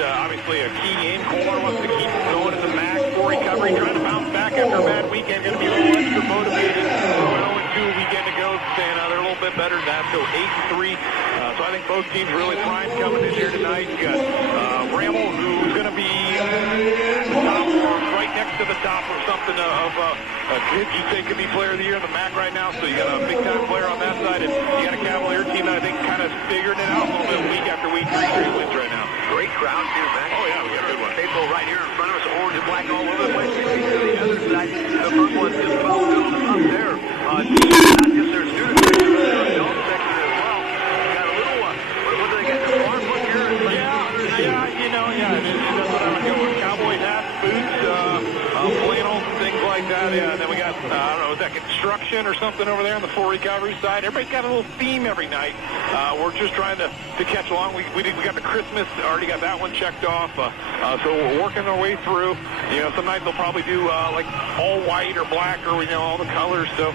obviously a key game. Coldwater wants to keep going in the MAC for recovery, trying to bounce back after a bad weekend. Going to be a little extra motivated. 0-2 weekend to go. Saying they're a little bit better than that. So 8-3. So I think both teams really primed coming in here tonight. You got Ramel, who's going to be at the top or right next to the top or something of a kid you say could be player of the year in the MAC right now. So you got a big-time player on that side. And you got a Cavalier team that I think kind of figuring it out a little bit week after week, 3 straight wins right now. Great crowd, too, Mac. Oh, yeah, we got a good one. Faithful right here in front of us, orange and black all over the place. We see to the other side. The first one just about up there. Not just their students, their adult section as well. Got a little, what do they got, the farm book here? That's what I would go with. Cowboy hats, boots, flannels, things like that. Yeah, and then we got, I don't know, is that construction or something over there on the full recovery side? Everybody's got a little theme every night. We're just trying to catch along. We got the Christmas, already got that one checked off. So we're working our way through. You know, some nights they'll probably do like all white or black or, you know, all the colors. So,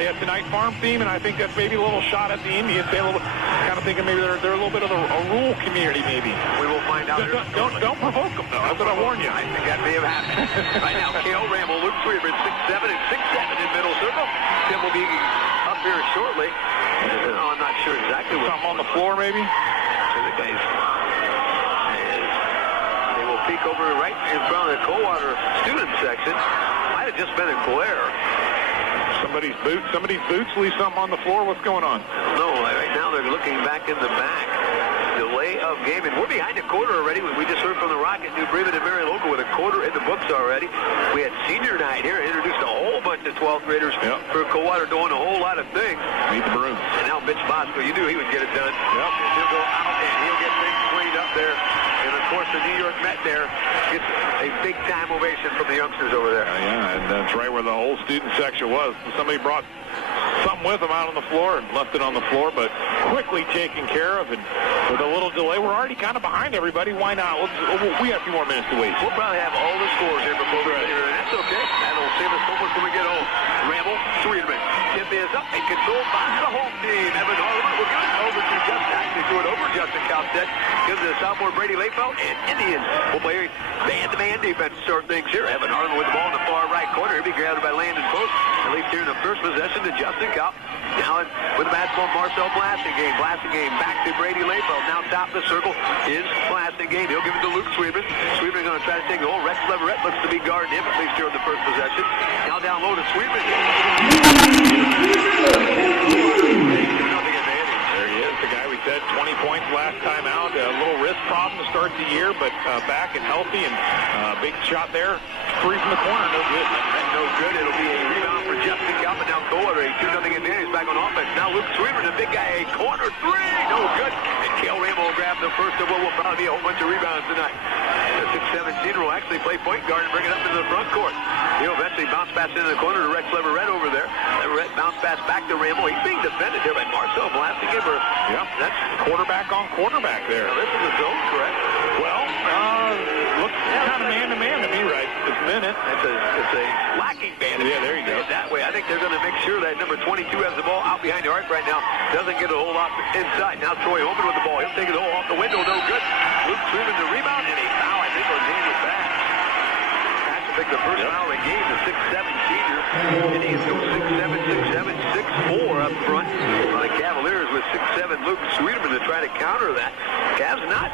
yeah, tonight farm theme, and I think that's maybe a little shot at the Indians. They're a little, kind of thinking maybe they're a little bit of a rural community, maybe. We will find out. Don't provoke them, though. That's what I warn you. I think that may have happened. Right now, Kale Ramel, Luke Freeman, 6'7" and 6'7" in middle circle. Tim will be up here shortly. I'm not sure exactly what. Something on the floor, maybe? So the guys. And they will peek over right in front of the Coldwater student section. Might have just been a glare. Somebody's boots leave something on the floor. What's going on? No, right now they're looking back in the back. Delay of game, and we're behind a quarter already. We just heard from the Rocket, New Bremen, and Mary Local with a quarter in the books already. We had senior night here, introduced a whole bunch of 12th graders for Coldwater doing a whole lot of things. Meet the Maroons. And now Mitch Bosco, you knew he would get it done. Yep. He'll go out and he'll get things cleaned up there. And of course, the New York Met there gets a big-time ovation from the youngsters over there. Yeah, and that's right where the whole student section was. Somebody brought something with them out on the floor and left it on the floor, but quickly taken care of. And with a little delay, we're already kind of behind everybody. Why not? We have a few more minutes to wait. We'll probably have all the scores here before we get here, and that's okay. That'll save us homework when we get home. Ramel, Sweetman. Tip is up and controlled by the home team. Evan Harlan will get it over to Justin. Actually threw it over Justin Cowstead. Gives it to sophomore Brady Layfeld, and Indians will play man-to-man defense to start things here. Evan Harlan with the ball in the far right corner. He'll be grabbed by Landon Post. At least here in the first possession to Justin Cow. Now with the basketball, Marcel Blastingame. Blastingame back to Brady Layfeld. Now top of the circle is Blastingame. He'll give it to Luke Sweetman. Sweetman going to try to take the hole. Rex Leverett looks to be guarding him, at least here in the first possession. Now down low to Sweetman. There he is, the guy we said 20 points last time out. A little wrist problem to start the year, but back and healthy, and big shot there. Free from the corner, no good. No good. It'll be a rebound for Justin Galvin. Now Coldwater, a 2-0 advantage back on offense. Now Luke Sweetman, the big guy, a corner three, no good. And Cale Ramel will grab the first of what will probably be a whole bunch of rebounds tonight. The 6'17" will actually play point guard and bring it up into the front court. He'll eventually bounce pass into the corner to Rex Leverett over there. Leverett bounce pass back to Ramel. He's being defended here by Marcel Blastingame. Yeah, that's quarterback on quarterback there. Now, this is a zone, correct? Well, looks kind of man-to-man to me right this minute. It's a lacking band. Yeah, there you go. That way, I think they're going to make sure that number 22 has the ball out behind the arc right now. Doesn't get a whole lot inside. Now Troy Holman with the ball. He'll take it all off the window. No good. Luke Sweetman the rebound, and a foul, I think, on Daniel Bass. That's to pick the first foul of the game, the 6'7" senior. Indians go 6'7", 6'7", 6'4" up front. The Cavaliers with 6'7" Luke Sweetman to try to counter that. Cavs not,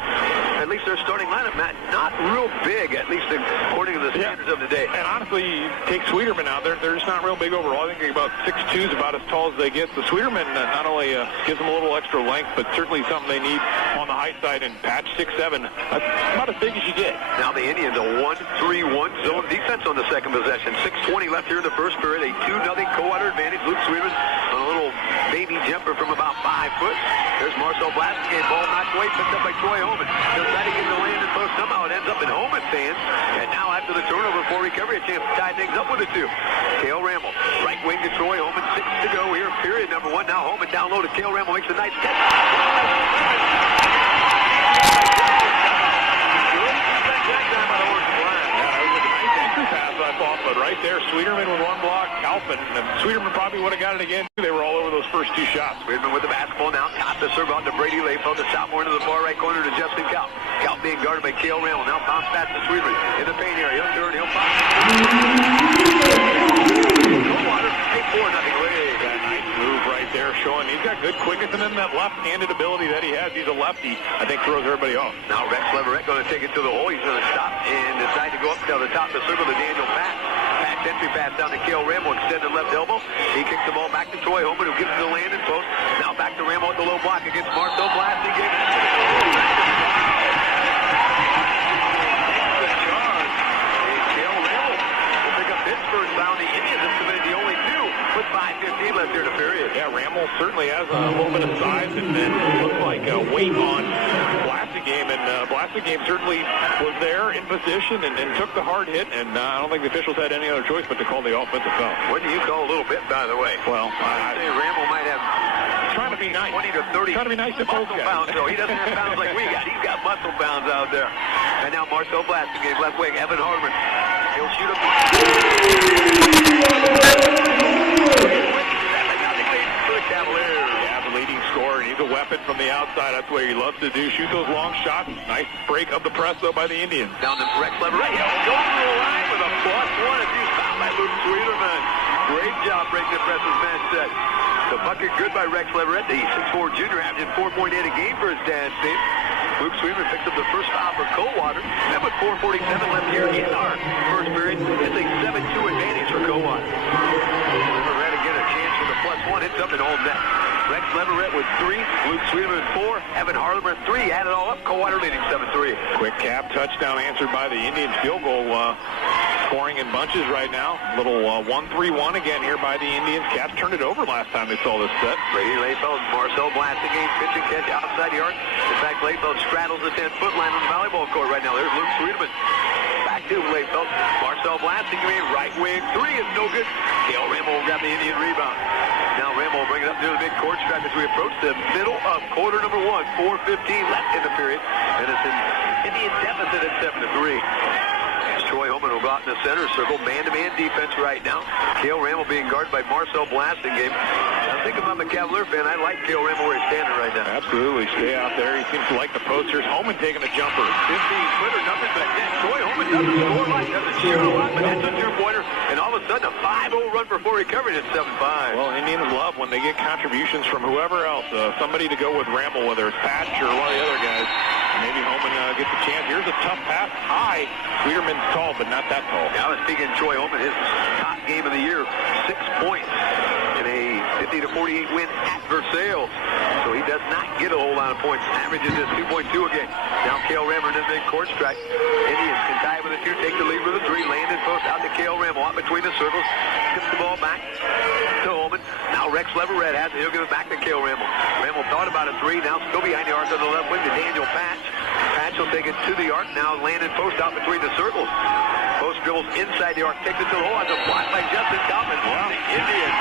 at least their starting lineup, Matt, not real big, at least according to the standards of the day. And honestly, you take Sweeterman out, they're just not real big overall. I think they're about 6'2", about as tall as they get. So Sweeterman not only gives them a little extra length, but certainly something they need on the high side. And Patch 6'7", that's about as big as you get. Now the Indians a 1-3-1 zone defense on the second possession. 6:20 left here in the first period. A 2-0 Coldwater advantage. Luke Sweetman on a little baby jumper from about 5 foot. There's Marcel Blastingame. Ball knocked away, picked up by Troy Holman. They'll try to get the Landon Post. Somehow it ends up in Holman's hands. And now after the turnover for recovery, a chance to tie things up with a 2. Cale Ramel, right wing to Troy Holman. 6 to go here, period number 1. Now Holman down low to Cale Ramel. Makes a nice catch. Pass, I thought, but right there, Sweeterman with one block. Kalfin, and Sweeterman probably would have got it again. They were all over the those first two shots. Friedman with the basketball now. Top the serve on to Brady Layfield. The sophomore into the far right corner to Justin Kalp. Kalp being guarded by Cale Randall. Now bounce pass to Friedman in the paint area. He'll turn. He'll pop. Coldwater, 8-4, nothing lead. Nice move right there, showing he's got good quickness, and then that left-handed ability that he has. He's a lefty. I think throws everybody off. Now Rex Leverett going to take it to the hole. He's going to stop and decide to go up to the top of the circle to Daniel Patch. Patch entry pass down to Cale Rambo, extended left elbow. He kicks the ball back to Troy Holman, who gives it to Landon Post. Now back to Rambo at the low block against Marcel Blasty. Gave it to his first foul. The Indians have committed the only two with 5:15 left here in the period. Yeah, Ramel certainly has a little bit of size and looks like weight on Blastigame, and Blastigame certainly was there in position and took the hard hit, and I don't think the officials had any other choice but to call the offensive foul. What do you call a little bit, by the way? Well, I say Ramel might have trying to be nice. 20 to 30 trying to be nice to both guys. Pounds, so he doesn't have pounds like we got. He's got muscle pounds out there. And now Marcel Blastigame, left wing, Evan Hardeman. He'll shoot up. For the Cavaliers. Yeah, the leading scorer. He's a weapon from the outside. That's what he loves to do. Shoot those long shots. Nice break of the press, though, by the Indians. Down to Rex Leverett. He'll go to the line with a +1 as he's fouled by Luke Sweeterman. Great job breaking the press with match set. The bucket good by Rex Leverett. The 6'4 junior averaging 4.8 a game for his dad's team. Luke Sweeterman picks up the first foul for Coldwater. And with 4:47 left here in our first period, it's a 7-2 advantage for Coldwater. Leverett again a chance for the +1. Hits up and home net. Rex Leverett with 3. Luke Sweeterman with 4. Evan Hardeman 3. Add it all up. Coldwater leading 7-3. Quick cap touchdown answered by the Indians. Field goal scoring in bunches right now. Little 1-3-1 again here by the Indians. Caps turned it over last time they saw this set. Brady Layfield, Marcel Blastigame, pitch and catch outside the arc. In fact, Layfield straddles the 10-foot line on the volleyball court right now. There's Luke Sweeterman. Back to Layfield. Marcel Blastigame, right wing 3 is no good. Cale Rambo will grab the Indian rebound. Now Rambo will bring it up to the big court stripe as we approach the middle of quarter number 1. 4:15 left in the period. And it's an Indian deficit at 7-3. Troy Holman will go out in the center circle. Man-to-man defense right now. Cale Rambo being guarded by Marcel Blastigame. I think if I'm a Cavalier fan, I like Cale Rambo where he's standing right now. Absolutely. Stay out there. He seems to like the posters. Holman taking a jumper. 15-footer, nothing but that. Troy Holman doesn't score a lot, doesn't shoot a lot, but that's a two-pointer. And all of a sudden, a 5-0 run before recovering at 7-5. Well, Indians love when they get contributions from whoever else. Somebody to go with Rambo, whether it's Patch or one of the other guys. Maybe Holman gets a chance. Here's a tough pass. High. Sweeterman's tall, but not that tall. Now, I was speaking of Troy Holman, his top game of the year, 6 points in a 50-48 win at Versailles. So he does not get a whole lot of points. Averages is 2.2 a game. Now Cale Rambo in the mid-court strike. Indians can tie with a 2, take the lead with a 3. Landon Post out to Cale Rambo, out between the circles. Gets the ball back to Holman. Now Rex Leverett has it. He'll give it back to Cale Rambo. Rambo thought about a 3. Now still behind the arc on the left wing to Daniel Patch. Patch will take it to the arc. Now Landon Post out between the circles. Post dribbles inside the arc. Takes it to the hole. Has a block by Justin Kalman. Wow. The Indians.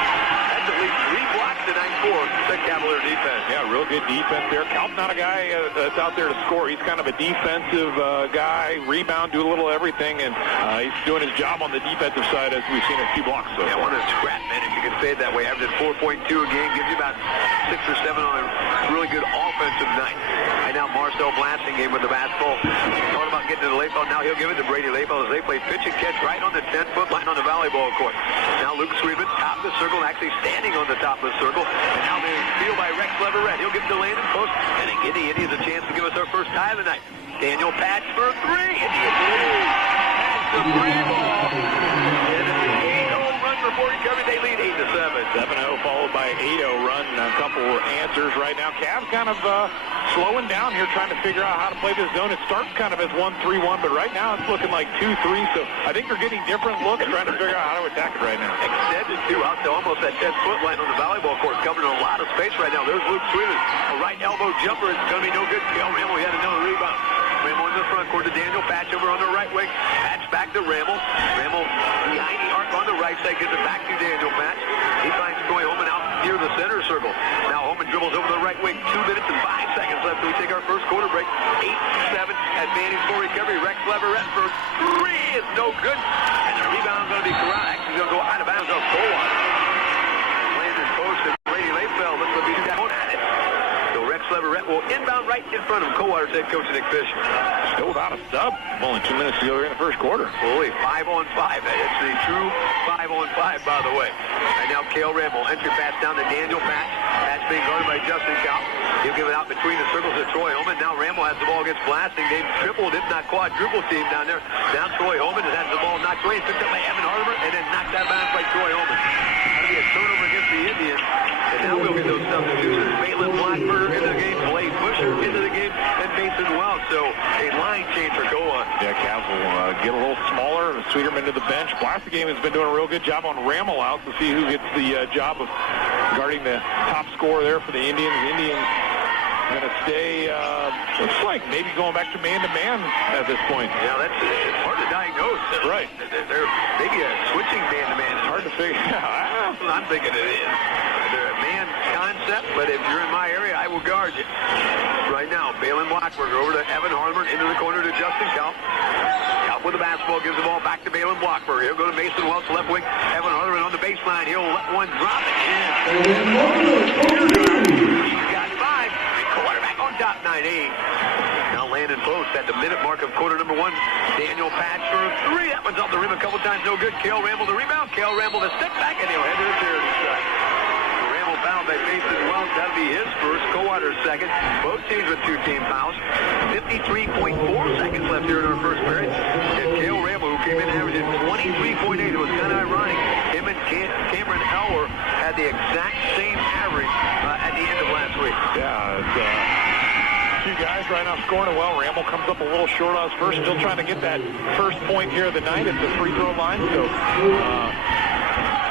That's at least 3 blocks to 9-4. The Cavalier defense. Yeah, real good defense there. Kalp's not a guy that's out there to score. He's kind of a defensive guy. Rebound, do a little everything, and he's doing his job on the defensive side as we've seen a few blocks. So. Yeah, one of the scrap men, if you can say it that way. Averages 4.2 a game. Gives you about 6 or 7 on a really good offensive night. And now Marcel Blastigame with the basketball. Thought about getting to the Layfield. Now he'll give it to Brady Layfield as they play pitch and catch right on the 10-foot line on the volleyball court. Now Luke Sweetman, top of the circle, actually standing on the top of the circle. And now the steal by Rex Leverett. He'll give it to Landon Post. And again, the Indians a chance to give us our first tie of the night. Daniel Patch for 3. Indians lead. Patch the 3 ball. And it's an 8-0 run before recovery. They lead 8-7. 7-0 followed by 8-0 run. A couple answers right now. Cavs kind of slowing down here, trying to figure out how to play this zone. It starts kind of as 1-3-1, but right now it's looking like 2-3. So I think they're getting different looks, trying to figure out how to attack it right now. Extended to out to almost that 10-foot line on the volleyball court, covering a lot of space right now. There's Luke Sweeman, a right elbow jumper. It's going to be no good. Cale Rambo had another rebound. Rambo in the front court to Daniel Patch over on the right wing. Patch back to Rambo. Rambo behind the arc on the right side, gives it back to Daniel Patch. He finds Troy Holman out near the center circle. Now Holman dribbles over the right wing. 2 minutes and 5 seconds left. So we take our first quarter break. 8-7 advantage for recovery. Rex Leverett for 3 is no good. And the rebound is going to be correct. Actually going to go out of bounds off Coldwater. Landon Post and Brady Layfield right in front of Coldwater's head coach Nick Fisher. Still without a sub. Only 2 minutes to go here in the first quarter. Holy, 5-on-5. It's the true 5-on-5, by the way. And now Cale Ramble. Entry pass down to Daniel Patch. Patch being guarded by Justin Cow. He'll give it out between the circles to Troy Holman. Now Ramble has the ball against Blasting. They've tripled, if not quadruple team down there. Now Troy Holman has the ball knocked away. Picked up by Evan Hardimer and then knocked out of bounds by Troy Holman. That'll be a turnover against the Indians. And now we'll get those substitutions. Maitland Blackburn into the game. Blake Busher into the game. And Mason Wells. So a line change for Cohen. Yeah, Cavs will get a little smaller. Sweeterman to the bench. Blasting has been doing a real good job on Ramel out to see who gets the job of guarding the top scorer there for the Indians. The Indians going to stay, looks like maybe going back to man-to-man at this point. Yeah, it's hard to diagnose. Right. They're maybe a switching man-to-man. It's hard to figure out. That's what I'm thinking it is. They're a man concept, but if you're in my area, I will guard you. Right now, Balin Blackburger over to Evan Hardiman, into the corner to Justin Kelp. Kelp with the basketball, gives the ball back to Balin Blackburger. He'll go to Mason Welch, left wing. Evan Hardiman on the baseline. He'll let one drop it in. He's got 5. Quarterback on top, 9-8. Now Landon Post at the minute mark of quarter number 1. Daniel Patch for 3. That one's off the rim a couple times, no good. Cale Ramble the rebound. Cale Ramble the step back, and he'll head to the charity stripe. Ramble fouled by Mason Wells. That'll be his first. Coldwater's second. Both teams with 2 team fouls. 53.4 seconds left here in our first period. And Cale Ramble, who came in averaging 23.8. It was kind of ironic. Him and Cameron Elwer had the exact same average at the end of last week. Yeah, it's two guys right now scoring well. Ramble comes up a little short on his first. Still trying to get that first point here of the night at the free throw line. So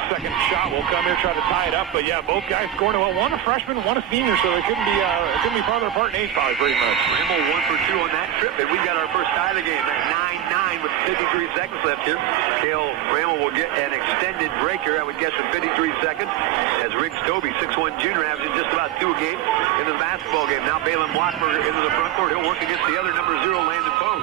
second shot will come here, try to tie it up. But yeah, both guys scoring well. One a freshman, one a senior, so they couldn't be farther apart in age probably pretty much. Ramble 1 for 2 on that trip, and we got our first tie of the game at 9-9 with 53 seconds left here. Cale Ramble will get an extended break here, I would guess, in 53 seconds. As Riggs Toby, 6'1 junior, averaging just about 2 a game into the basketball game. Now Balin Blockberger into the front court. He'll work against the other number 0, Landon Post.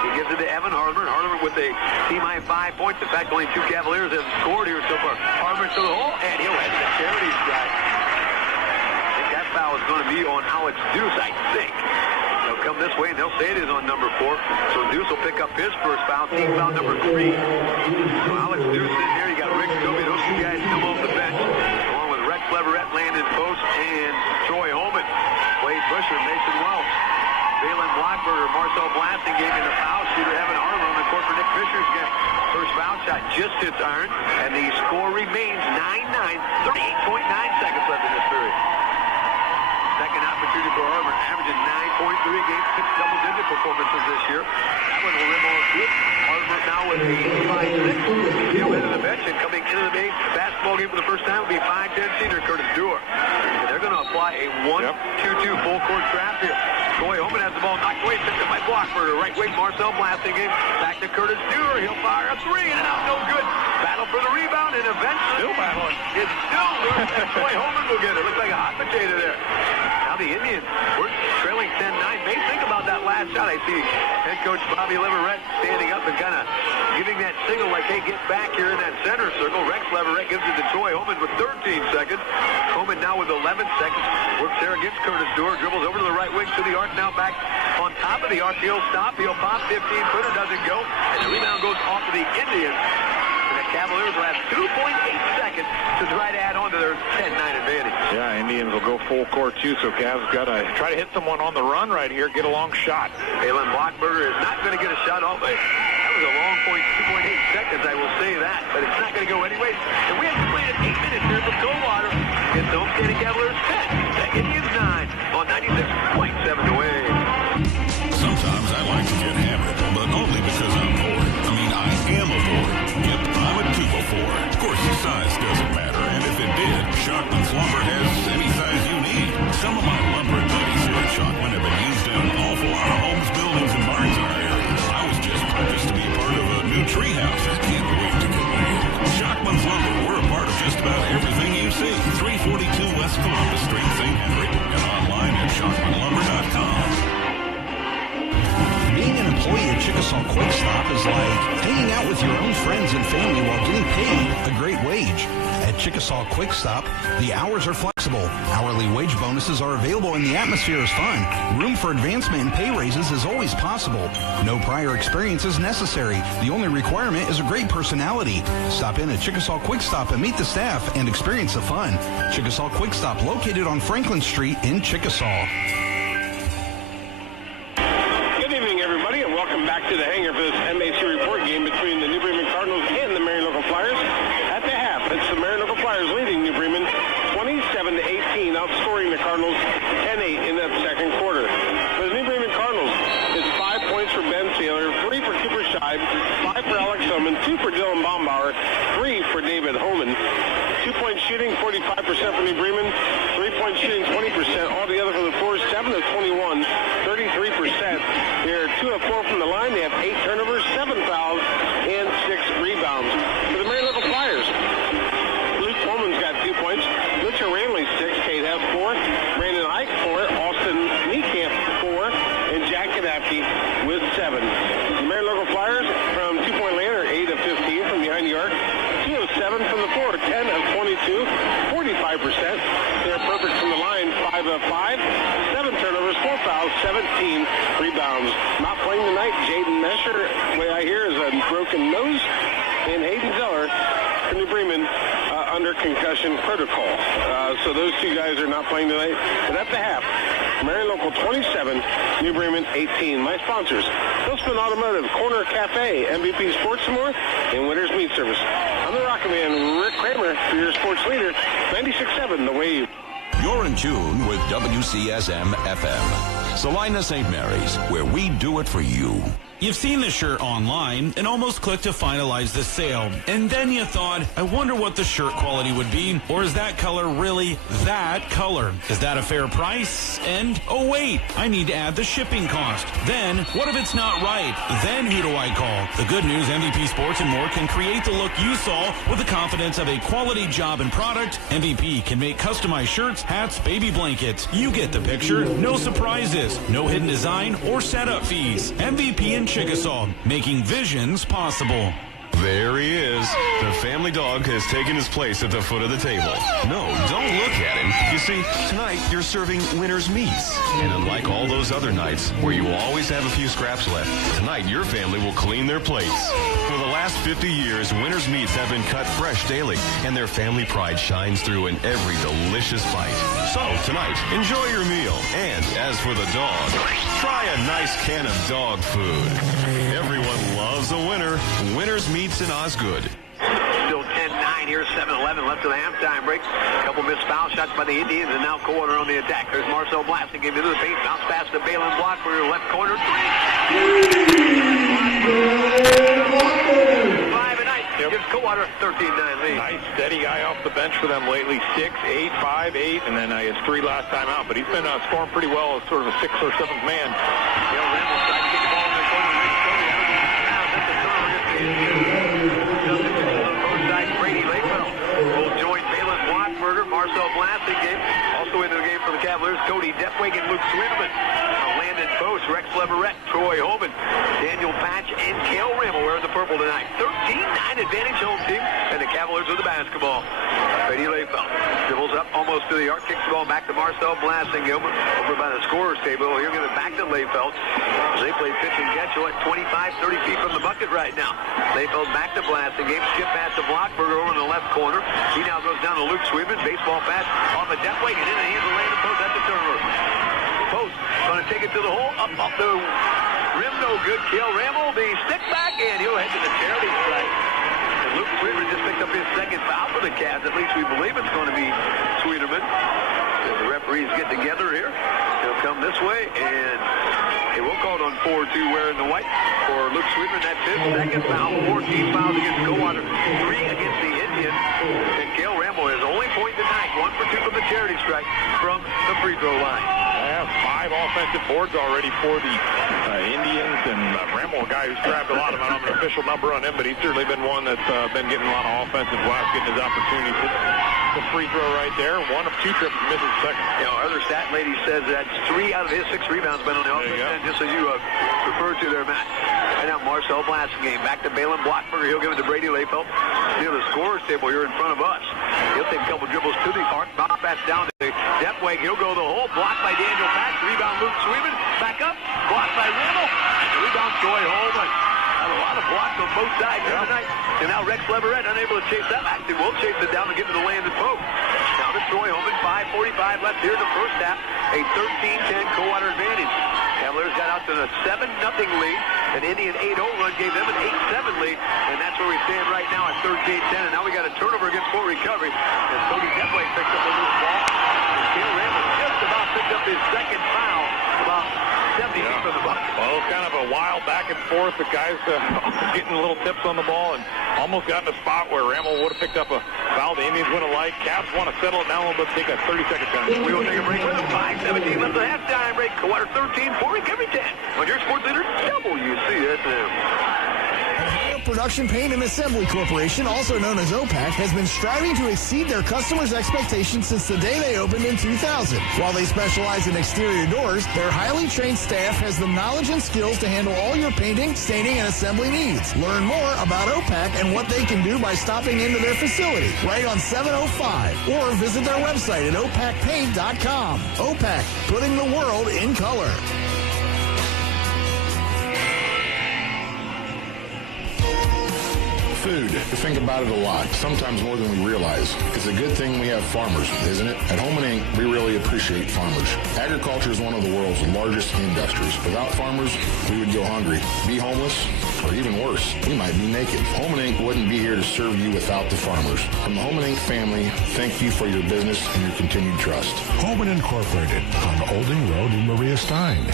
He gives it to Evan Hardiman. Hardiman with a team-high 5 points. In fact, only 2 Cavaliers have scored here so far. Hardiman to the hole, and he'll head to the charity stripe. I think that foul is going to be on Alex Deuce, I think. They'll come this way, and they'll say it is on number 4. So Deuce will pick up his first foul, team foul number 3. So Alex Deuce in here. You got Rick Toby. Those 2 guys come off the bench, along with Rex Leverett, Landon Post, and Troy Holman. Wade Busher, Mason Wells. Balin Blockberger, Marcel Blasting gave me the foul shooter. Evan Hardiman on the court for Nick Fisher's game. First foul shot just hits iron, and the score remains 9-9. 38.9 seconds left in this period. Second opportunity for Hardiman, averaging 9.3 games, 6 double-digit performances this year. That one will rim all good. Hardiman now with a 5-6. He'll into the bench, and coming into the basketball game for the first time will be 5'10 senior Curtis Dewar. And they're going to apply a 1-2-2 full-court trap here. Troy Holman has the ball knocked away, picked up by Blockberger. Right wing, Marcel Blasting game. Back to Curtis Dewar. He'll fire a 3, and out, no good. Battle for the rebound, and eventually still battling. It's still loose, and Troy Holman will get it. Looks like a hot potato there. Now the Indians, we're trailing 10-9. May think about that last shot. I see head coach Bobby Leverett standing up and kind of giving that signal like, hey, get back here in that center circle. Rex Leverett gives it to Troy Holman with 13 seconds. Holman now with 11 seconds. Works there against Curtis Dewar. Dribbles over to the right wing to the arc. Now back on top of the arc. He'll stop. He'll pop. 15-footer doesn't go. And the rebound goes off to the Indians. And the Cavaliers will have 2.8 seconds to try to add on to their 10-9 advantage. Yeah, Indians will go full court too, so Cavs got to try to hit someone on the run right here, get a long shot. Balin Blockberger is not going to get a shot off. That was a long point, 2.8 seconds, I will say that. But it's not going to go anyways. And we have completed 8 minutes here from Coldwater. It's the Homestead Cavaliers 10, the Indians 9 on 96.7 away. Sometimes I like to get hammered, but only because I'm bored. I mean, I am a board. Yep, I'm a 204. Of course, the size doesn't matter, and if it did, Shockman's Lumber has any size you need. Some of my lumber buddies here at Shockman have been used in an awful lot of homes, buildings, and barns in our area. I was just purchased to be part of a new treehouse. I can't wait to get married. Shockman's Lumber, we're a part of just about everything you see. 342 West Columbus Street, St. Henry, and online at shockmanlumber.com. Being an employee at Chickasaw Quick Stop is like hanging out with your own friends and family while getting paid a great wage. At Chickasaw Quick Stop. The hours are flexible. Hourly wage bonuses are available and the atmosphere is fun. Room for advancement and pay raises is always possible. No prior experience is necessary. The only requirement is a great personality. Stop in at Chickasaw Quick Stop and meet the staff and experience the fun. Chickasaw Quick Stop, located on Franklin Street in Chickasaw. Good evening, everybody, and welcome back to the hangar for this MAC report game between the New Bremen Cardinals and the Marion Local Flyers. At the half, it's the Marion Local Flyers leading New Bremen 27-18, outscoring the Cardinals 10-8 in that second quarter. For the New Bremen Cardinals, it's 5 points for Ben Taylor, 3 for Cooper Scheib, 5 for Alex Homan, 2 for Dylan Baumbauer, 3 for David Homan. 2-point shooting, 45% for New Bremen. 3-point shooting, 20%. Altogether for the Force, 7 of 21, 33%. They're 2 of 4 from the line. They have 8 turnovers, 7 fouls, and 6 rebounds. For the Marion Local Flyers, Luke Coleman's got 2 points. Mitchell Ramley, 6. Kate Hess, 4. Brandon Ike, 4. Austin Niekamp, 4. And Jack Gadapke with 7. The Marion Local Flyers from 2-point land are 8 of 15 from behind the arc. 2 of 7 from the floor, 10 of 22, 45%. They're perfect from the line, 5 of 5, 7 turnovers, 4 fouls, 17 rebounds. Not playing tonight, Jaden Mesher, the way I hear, is a broken nose, and Hayden Zeller for New Bremen under concussion protocol. So those 2 guys are not playing tonight. But at the half, Marion Local 27, New Bremen 18. My sponsors, Hillsman Automotive, Corner Cafe, MVP Sports and More, and Winter's Meat Service. I'm the Rocket Man, Rick Kramer, for your sports leader, 96.7 The Wave. You're in tune with WCSM FM, Salina St. Mary's, where we do it for you. You've seen the shirt online and almost clicked to finalize the sale. And then you thought, I wonder what the shirt quality would be. Or is that color really that color? Is that a fair price? And, oh wait, I need to add the shipping cost. Then, what if it's not right? Then who do I call? The good news, MVP Sports and More can create the look you saw with the confidence of a quality job and product. MVP can make customized shirts, hats, baby blankets. You get the picture. No surprises. No hidden design or setup fees. MVP in Chickasaw, making visions possible. There he is. The family dog has taken his place at the foot of the table. No, don't look at him. You see, tonight you're serving winner's meats. And unlike all those other nights where you always have a few scraps left, tonight your family will clean their plates. For the last 50 years, winner's meats have been cut fresh daily, and their family pride shines through in every delicious bite. So tonight, enjoy your meal. And as for the dog, try a nice can of dog food. Everyone loves a winner. Winner's Meats in Osgood. Still 10-9 here, 7-11 left of the halftime break. A couple missed foul shots by the Indians, and now Coldwater on the attack. There's Marcel blasting him into the paint. Bounce pass to Balin Blockberger, left corner. 5-9. Gives Coldwater a 13-9 lead. Nice, steady guy off the bench for them lately. 6, 8, 5, 8, and then I guess 3 last time out. But he's been scoring pretty well as sort of a 6th or 7th man. Dale Randall trying to get the ball in the corner. Both sides, Brady Lakeville will join Balin Blockberger, Marcel Blasting game. Also into the game for the Cavaliers, Cody Deppwig and Luke Swinman. Landon Post, Rex Leverett, Troy Homan, Daniel Patch, and Cale Rimmel wearing the purple tonight. 13-9 advantage home team, and the Cavaliers with the basketball. Brady Lakeville dribbles up almost to the arc, kicks the ball back to Marcel Blasting over by the scorer's table. He'll give it back to Layfeld. They play pitch and catch at 25-30 feet from the bucket right now. Layfeld back to Blasting. Game skip pass to Blockberger over in the left corner. He now goes down to Luke Swinman. Baseball pass off a Deppwig and in the hands of Landon Post at the turnover. Post going to take it to the hole, up off the rim, no good. Cale Ramble, the stick back, and he'll head to the charity stripe. And Luke Swinman just picked up his second foul for the Cavs. At least we believe it's going to be Sweeterman. As the referees get together here, they'll come this way, and they will call it on 4-2 wearing the white for Luke Swinman. That's his second foul, 14 fouls against Coldwater, 3 against the Indians. And Cale Ramble has only point tonight, 1 for 2 from the charity strike from the free throw line. I have 5 offensive boards already for the Indians, and Ramble, a guy who's grabbed a lot of them. I don't have an official number on him, but he's certainly been one that's been getting a lot of offensive glass, getting his opportunities. the free throw right there. 1 of 2 trips, misses the second. Our other stat lady says that's 3 out of his 6 rebounds been on the offense end, just as you referred to there, Matt. And now Marcel Blasingame back to Balin Blockberger. He'll give it to Brady Layfeld. Near the scorer's table here in front of us. He'll take a couple dribbles to the arc. Bounce pass down to Depweg. He'll go the hole. Blocked by Daniel Patch. Rebound Luke Sweeman. Back up. Blocked by Rimmel. And the rebound Troy Holman. A lot of blocks on both sides here tonight. And now Rex Leverett unable to chase that. Actually, will chase it down and get to the land and poke. Now to Troy Holman. 5:45 left here in the first half. A 13-10 Coldwater advantage. Cavaliers got out to the 7-0 lead. An Indian 8-0 run gave them an 8-7 lead. And that's where we stand right now at 13-10. And now we got a turnover against full recovery. As Cody Depway picks up the loose ball. And Cale Randall just about picked up his second foul. About 70 feet from the bucket. Well, it was kind of a wild back and forth. The guys getting little tips on the ball and almost got in a spot where Ramel would have picked up a foul the Indians wouldn't like. Cavs want to settle it down a little bit, take a 30-second time. We will take a break with a 5:17 left the halftime break. Coldwater 13, full recovery 10. On your sports leader, WCSM. Production Paint and Assembly Corporation, also known as OPAC, has been striving to exceed their customers' expectations since the day they opened in 2000. While they specialize in exterior doors, their highly trained staff has the knowledge and skills to handle all your painting, staining, and assembly needs. Learn more about OPAC and what they can do by stopping into their facility right on 705 or visit their website at opacpaint.com. OPAC, putting the world in color. Food. We think about it a lot, sometimes more than we realize. It's a good thing we have farmers, isn't it? At Holman Inc., we really appreciate farmers. Agriculture is one of the world's largest industries. Without farmers, we would go hungry, be homeless, or even worse, we might be naked. Holman Inc. wouldn't be here to serve you without the farmers. From the Holman Inc. family, thank you for your business and your continued trust. Holman Incorporated on Olding Road in Maria Stein.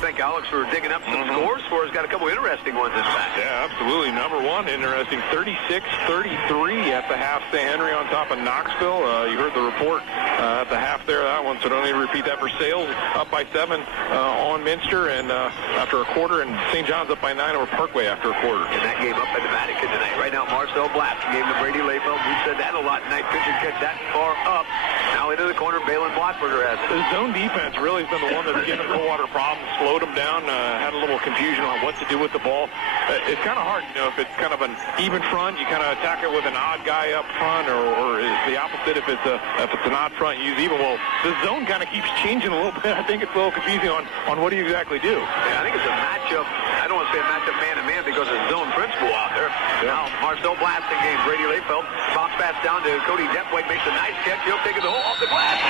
Thank Alex for digging up some scores for us. Got a couple interesting ones this match. Yeah, absolutely. Number one, interesting, 36-33 at the half. St. Henry on top of Knoxville. You heard the report at the half there, that one, so don't need to repeat that for Sales. Up by 7 on Minster, and after a quarter, and St. John's up by 9 over Parkway after a quarter. And that game up at the Vatican tonight. Right now, Marcel Blatt gave to Brady Layfeld. We've said that a lot tonight. Pitch and catch that far up. Now into the corner, Balin Blockberger has it. The zone defense really has been the one that's given Coldwater problems. Slowed them down, had a little confusion on what to do with the ball. It's kind of hard, if it's kind of an even front, you kind of attack it with an odd guy up front, or is the opposite if it's an odd front, you use even. Well, the zone kind of keeps changing a little bit. I think it's a little confusing on what do you exactly do. Yeah, I think it's a matchup. I don't want to say a matchup man-to-man because it's zone principle out there. Yeah. Now, Marcel blasting game. Brady Layfeld bounce pass down to Cody Depweg, makes a nice catch. He'll take it the hole off the glass.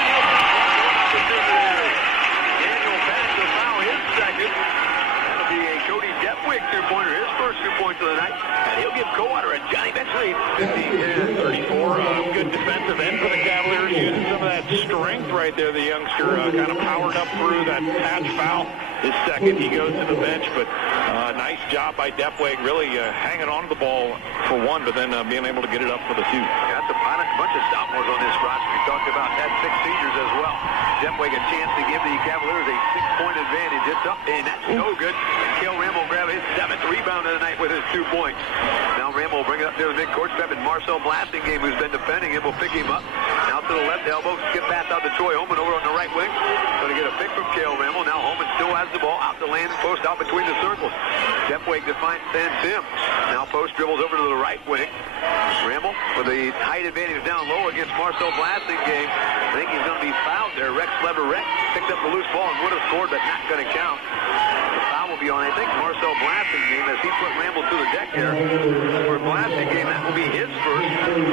Daniel Patch will foul his second. That'll be a Cody Depweg two-pointer, his first 2 points of the night. And he'll give Coldwater a Johnny Bench lead. 15-34. Good defensive end for the Cavaliers, using some of that strength right there. The youngster kind of powered up through that Patch foul. His second, he goes to the bench, but nice job by Depweg, really hanging on to the ball for one, but then being able to get it up for the two. Got a bunch of sophomores on this roster. We talked about that, 6 seniors as well. Depweg a chance to give the Cavaliers a 6-point advantage. It's up, and that's no good. And Cale Ramel will grab his 7th rebound of the night with his 2 points. Now Ramel will bring it up there to midcourt. And Marcel Blasting game, who's been defending him, will pick him up. Now to the left elbow, skip pass out to Troy Holman over on the right wing. Going to get a pick from Cale Ramel. Now Holman still has the ball out the land and post out between the circles. Depweg defines him. Now post dribbles over to the right wing. Ramel with the height advantage down low against Marcel Blasting game. I think he's going to be fouled there. Rex Leverett picked up the loose ball and would have scored, but not going to count. The foul will be on, I think, Marcel Blasting game as he put Ramel to the deck there. For Blasting game, that will be his first.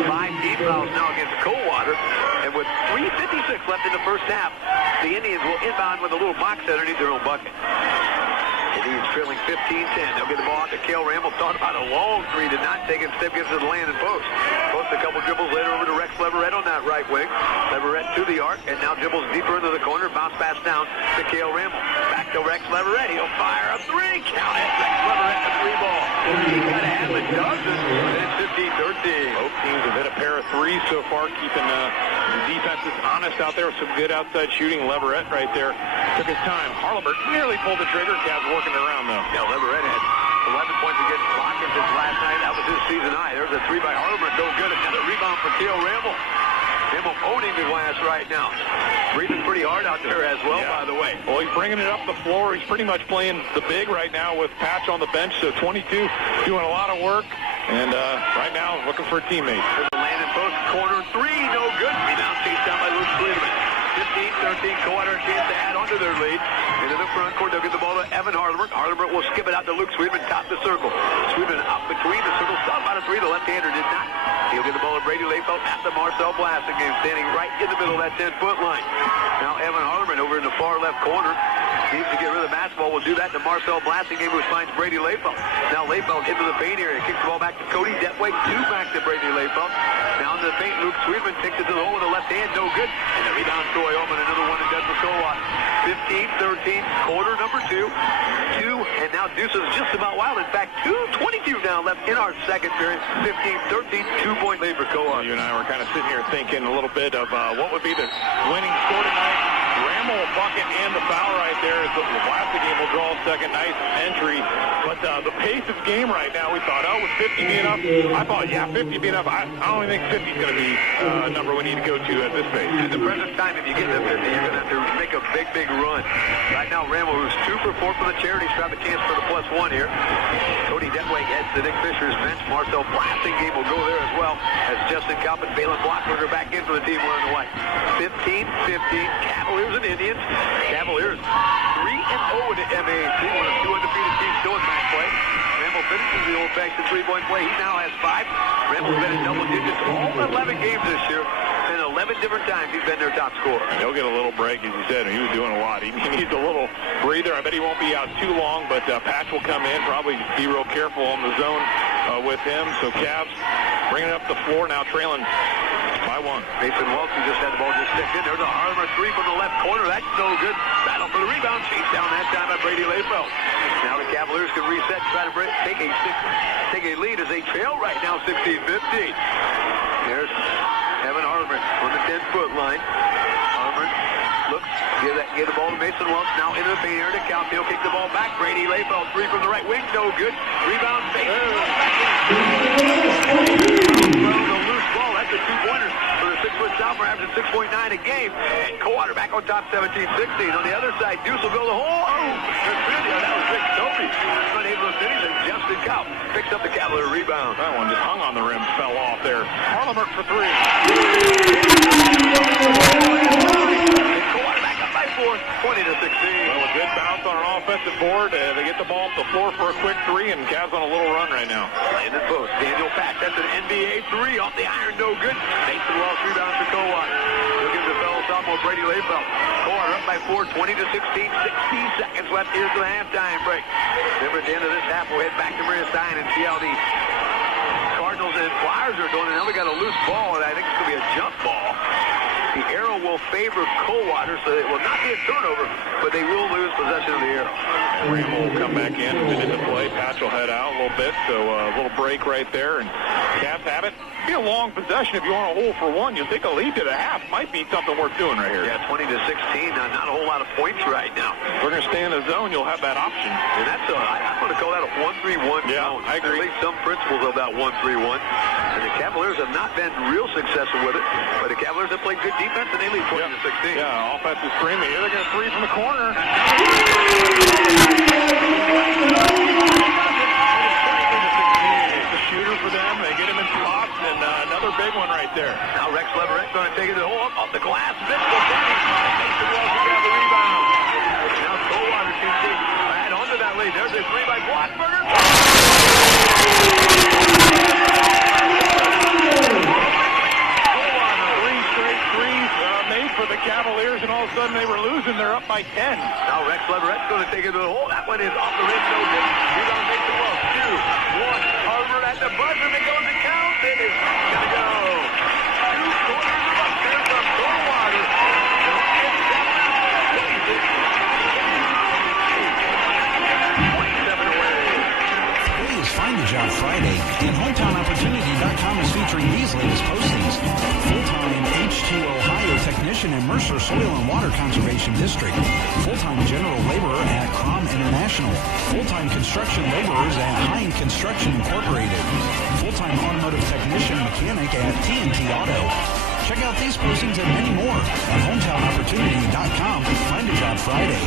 5 team fouls now against Coldwater. And with 3:56 left in the first half, the Indians will inbound with a little box underneath their own bucket. Indians trailing 15-10. They'll get the ball out to Cale Ramel. Thought about a long three, did not take it. Instead gives it to the land and post. Post a couple dribbles later over to Rex Leverett on that right wing. Leverett to the arc, and now dribbles deeper into the corner. Bounce pass down to Cale Ramel. Back to Rex Leverett. He'll fire a 3. Count it. Rex Leverett, the 3 ball. He got to have a dozen. And it's 15-13. Both teams have hit a pair of 3s so far, keeping the defenses honest out there with some good outside shooting. Leverett right there took his time. Harlebert nearly pulled the trigger. Cavs working around, though. Yeah, Leverett had 11 points against Block seconds since last night. That was his season high. There's a three by Hartman. No good. Another rebound for Cale Ramble. Ramble owning the glass right now. Breathing pretty hard out there as well, by the way. Well, he's bringing it up the floor. He's pretty much playing the big right now with Patch on the bench. So 22 doing a lot of work. And right now looking for a teammate. There's a landing post. Corner three. No good. Rebound chased down by Luke Sweetman. 15-13, Coldwater a chance to add onto their lead. Into the front court, they'll get the ball to Evan Harleman. Harleman will skip it out to Luke Sweetman, top the circle. Sweetman up between the circles, thought about a three. The left-hander did not. He'll get the ball to Brady Layfeld at the Marcel Blasting game, standing right in the middle of that 10-foot line. Now Evan Harleman over in the far left corner. Needs to get rid of the basketball. Will do that to Marcel Blasting game, who finds Brady Layfeld. Now Layfeld into the paint area. Kicks the ball back to Cody Detway. Two back to Brady Layfeld. Now into the paint, Luke Sweetman takes it to the hole with the left hand. No good. And the rebound, Troy Ullman. Another one and done for Coldwater. 15-13, quarter number 2. And now Deuce is just about wild. In fact, 2:22 now left in our second period. 15-13, 2-point lead for Coldwater. You and I were kind of sitting here thinking a little bit of what would be the winning score tonight. Ramble bucket and the foul right there. The Varsity game will draw a second. Nice entry. But the pace of game right now, we thought, would 50 be enough? I thought, 50 be enough. I don't even think 50 is going to be a number we need to go to at this pace. At the present time, if you get to 50, you're going to have to make a big run. Right now, Ramble, who's 2 for 4 from the charity stripe, a chance for the +1 here. Cody Detway heads to Nick Fisher's bench. Marcel Blasting game will go there as well, as Justin Kopp and Balin Blockberger back in for the team running away. 15-15, Cavaliers and Indians. Cavaliers 3-0 in the MAAC, one of 2 undefeated teams still in match play. Ramble finishes the old-fashioned three-point play. He now has 5. Ramble's been in double digits all 11 games this year. And 11 different times he's been their top scorer. He'll get a little break, as you said, and he was doing a lot. He needs a little breather. I bet he won't be out too long, but Patch will come in, probably be real careful on the zone with him. So Cavs bringing it up the floor now, trailing by 1. Mason Welch, who just had the ball just sticked in. There's a Harmer 3 from the left corner. That's no good. Battle for the rebound. Chase down that time by Brady Layfeld. Now the Cavaliers can reset, try to take a lead as they trail right now, 16-15. There's Evan Harleman on the 10-foot line. Harleman looks, give the ball to Mason Welch. Now into the paint area to Count. He'll kick the ball back. Brady Layfeld, 3 from the right wing. No good. Rebound. Mason Welch back in. A loose ball. That's a 2-pointer for the 6-foot sophomore, averaging 6.9 a game. And Coldwater back on top, 17-16. On the other side, Deuce will build a hole. That was Rick Sophie. Unable to finish, and Justin Kopp picks up the Cavalier rebound. That one just hung on the rim, fell off there. Harleman for 3. Coldwater back up by 4, 20-16. Well, a good bounce on an offensive board. They get the ball off the floor for a quick 3, and Cavs on a little run right now. Landon post. Daniel Patch. That's an NBA 3 off the iron. No good. Mason Welch rebounds for Coldwater. He'll give the fellow sophomore Brady Layfeld. Coldwater up by 4, 20-16. 16 seconds left here to the halftime break. Remember, at the end of this half, we'll head back to Maria Stein and see how the Cardinals and Flyers are doing. And now we got a loose ball, and I think it's going to be a jump ball. The arrow will favor Coldwater, so it will not be a turnover, but they will lose possession of the arrow. Ramble will come back in, fit into play. Patch will head out a little bit, so a little break right there. And Cavs have it. Be a long possession if you want to hold for 1. You'll take a lead to the half. Might be something worth doing right here. Yeah, 20-16. Not a whole lot of points right now. If we're going to stay in the zone, you'll have that option. And that's I'm going to call that a 1-3-1 zone. I agree. At least some principles of that 1-3-1. And the Cavaliers have not been real successful with it, but the Cavaliers have played good defense, and they lead 20-16. Yeah, offense is screaming. Here they're going to 3 from the corner. It's a shooter for them. They get him in spots, and another big one right there. Now Rex Leverett going to take it to the hole off the glass. Mitchell Denny. Mason Welch will grab the rebound. Now Coldwater can add onto that lead. There's a 3 by Blockberger. For the Cavaliers, and all of a sudden they were losing. They're up by 10. Now Rex Leverett's going to take it to the hole. That one is off the rim. No good. Rebound makes it well. 2-1. Harvard at the buzzer. It goes to count. It is not going to go. 2 quarters of up there from Coldwater. Today is Find a Job Friday, and HometownOpportunity.com is featuring these latest postings. Full-time H2 Ohio technician in Mercer Coldwater Soil and Water Conservation District. Full-time general laborer at Crom International. Full-time construction laborers at Hine Construction Incorporated. Full-time automotive technician mechanic at TNT Auto. Check out these postings and many more at hometownopportunity.com. Find a job Friday.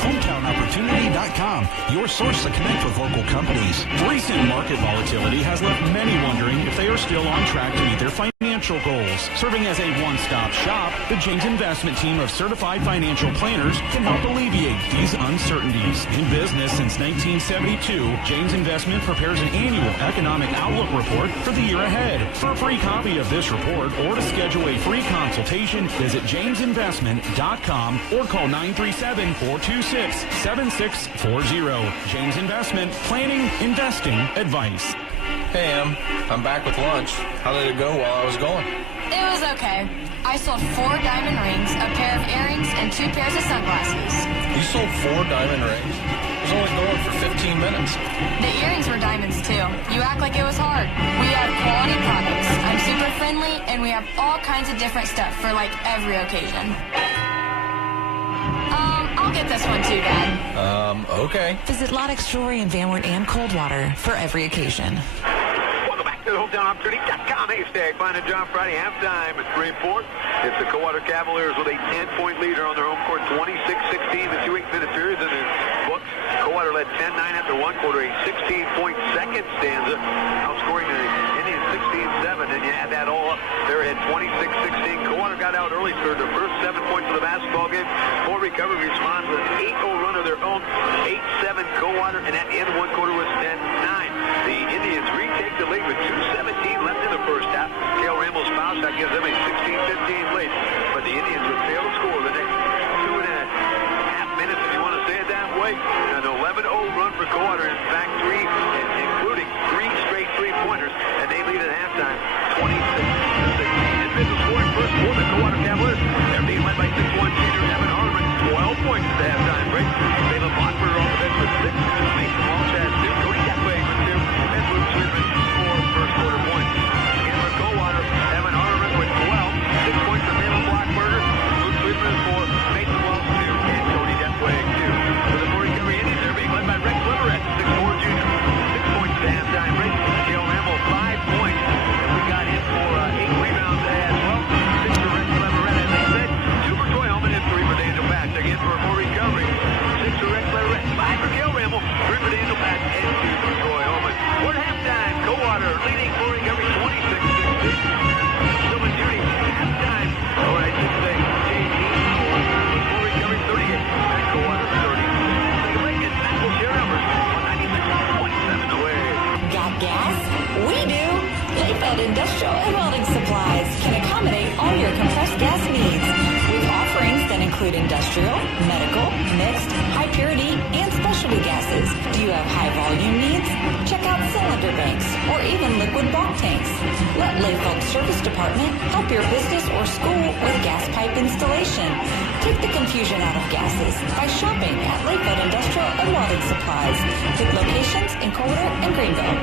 Hometownopportunity.com, your source to connect with local companies. Recent market volatility has left many wondering if they are still on track to meet their financial goals. Serving as a one-stop shop, the James Investment team of certified financial planners can help alleviate these uncertainties. In business since 1972, James Investment prepares an annual economic outlook report for the year ahead. For a free copy of this report or to schedule a free consultation, visit jamesinvestment.com or call 937-426-7640. James Investment, planning, investing, advice. Hey, Em. I'm back with lunch. How did it go while I was gone? It was okay. I sold 4 diamond rings, a pair of earrings, and 2 pairs of sunglasses. You sold 4 diamond rings? I was only going for 15 minutes. The earrings were diamonds, too. You act like it was hard. We had quality products. I'm super friendly, and we have all kinds of different stuff for, like, every occasion. I'll get this one, too, Dad. Okay. Visit Lodex Jewelry in Van Wert and Coldwater for every occasion. Welcome back to the HometownOpportunity.com hashtag Find a Job Friday halftime at 3-4. It's the Coldwater Cavaliers with a 10-point leader on their home court, 26-16, the 2 8-minute periods in the books. Coldwater led 10-9 after one quarter, a 16-point second stanza, outscoring the Indians 16-7, and you add that all up, they're at 26-16. Coldwater got out early for the first 7 points of the basketball game. 4 recovery responds with an 8-0 run of their own, 8-7 Coldwater, and at the end of one quarter was 10-9. The Indians retake the lead with 2:17 left in the first half. Cale Ramble's foul shot gives them a 16-15 lead, but the Indians would fail to score the next 2.5 minutes, if you want to say it that way. An 11-0 run for Coldwater, in fact, including 3 straight three-pointers, and they lead at halftime 26-16. Individual scoring first for the Coldwater Cavaliers. They're being led by 6'1" senior Evan Hardeman, 12 points at the halftime break. Caleb Lockberger on the bench with 6. Mason Walsh has 2. Cody Gatway with 2. And Luke Sweetman 4 first quarter points. Again for Coldwater, Evan Hardeman with 12. 6 points for Caleb Lockberger. Luke Sweetman 4. Mason Walsh 2. And Cody Gatway 2. For the 4 recovery Indians, they're being led by Rex Leverett, 6'4" junior. 6 points at the halftime break. Cale Ramble 5 points. And we got in for 8 rebounds as well. 6 for Rex Leverett, as they said. 2 for Troy Holman and 3 for Daniel Patch. Again for a 4 recovery. 6 for Rex Leverett, 5 for Cale Ramble, 3 for Daniel Patch, and 2 for Troy Holman. We're at halftime. Coldwater leading 4 recovery 26-16. Sylvan Judy halftime. Or I should say JT 4 recovery 38. And Coldwater 36. Take a break and that will share numbers. 96-27 away. Got gas? We do! Layfeld Industrial and Welding Supplies can accommodate all your compressed gas needs with offerings that include industrial, medical, mixed, high purity, and specialty gases. Do you have high volume needs? Check out cylinder banks or even liquid bulk tanks. Let Layfeld Service Department help your business or school with gas pipe installation. Take the confusion out of gases by shopping at Layfeld Industrial and Welding Supplies with locations in Coldwater and Greenville.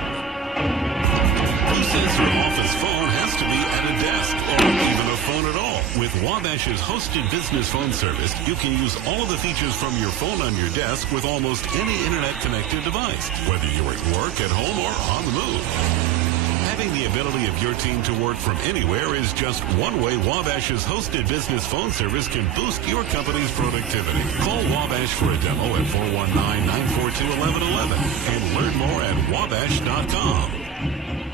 Who says your office phone has to be at a desk or even a phone at all? With Wabash's hosted business phone service, you can use all of the features from your phone on your desk with almost any internet-connected device, whether you're at work, at home, or on the move. Having the ability of your team to work from anywhere is just one way Wabash's hosted business phone service can boost your company's productivity. Call Wabash for a demo at 419-942-1111 and learn more at wabash.com.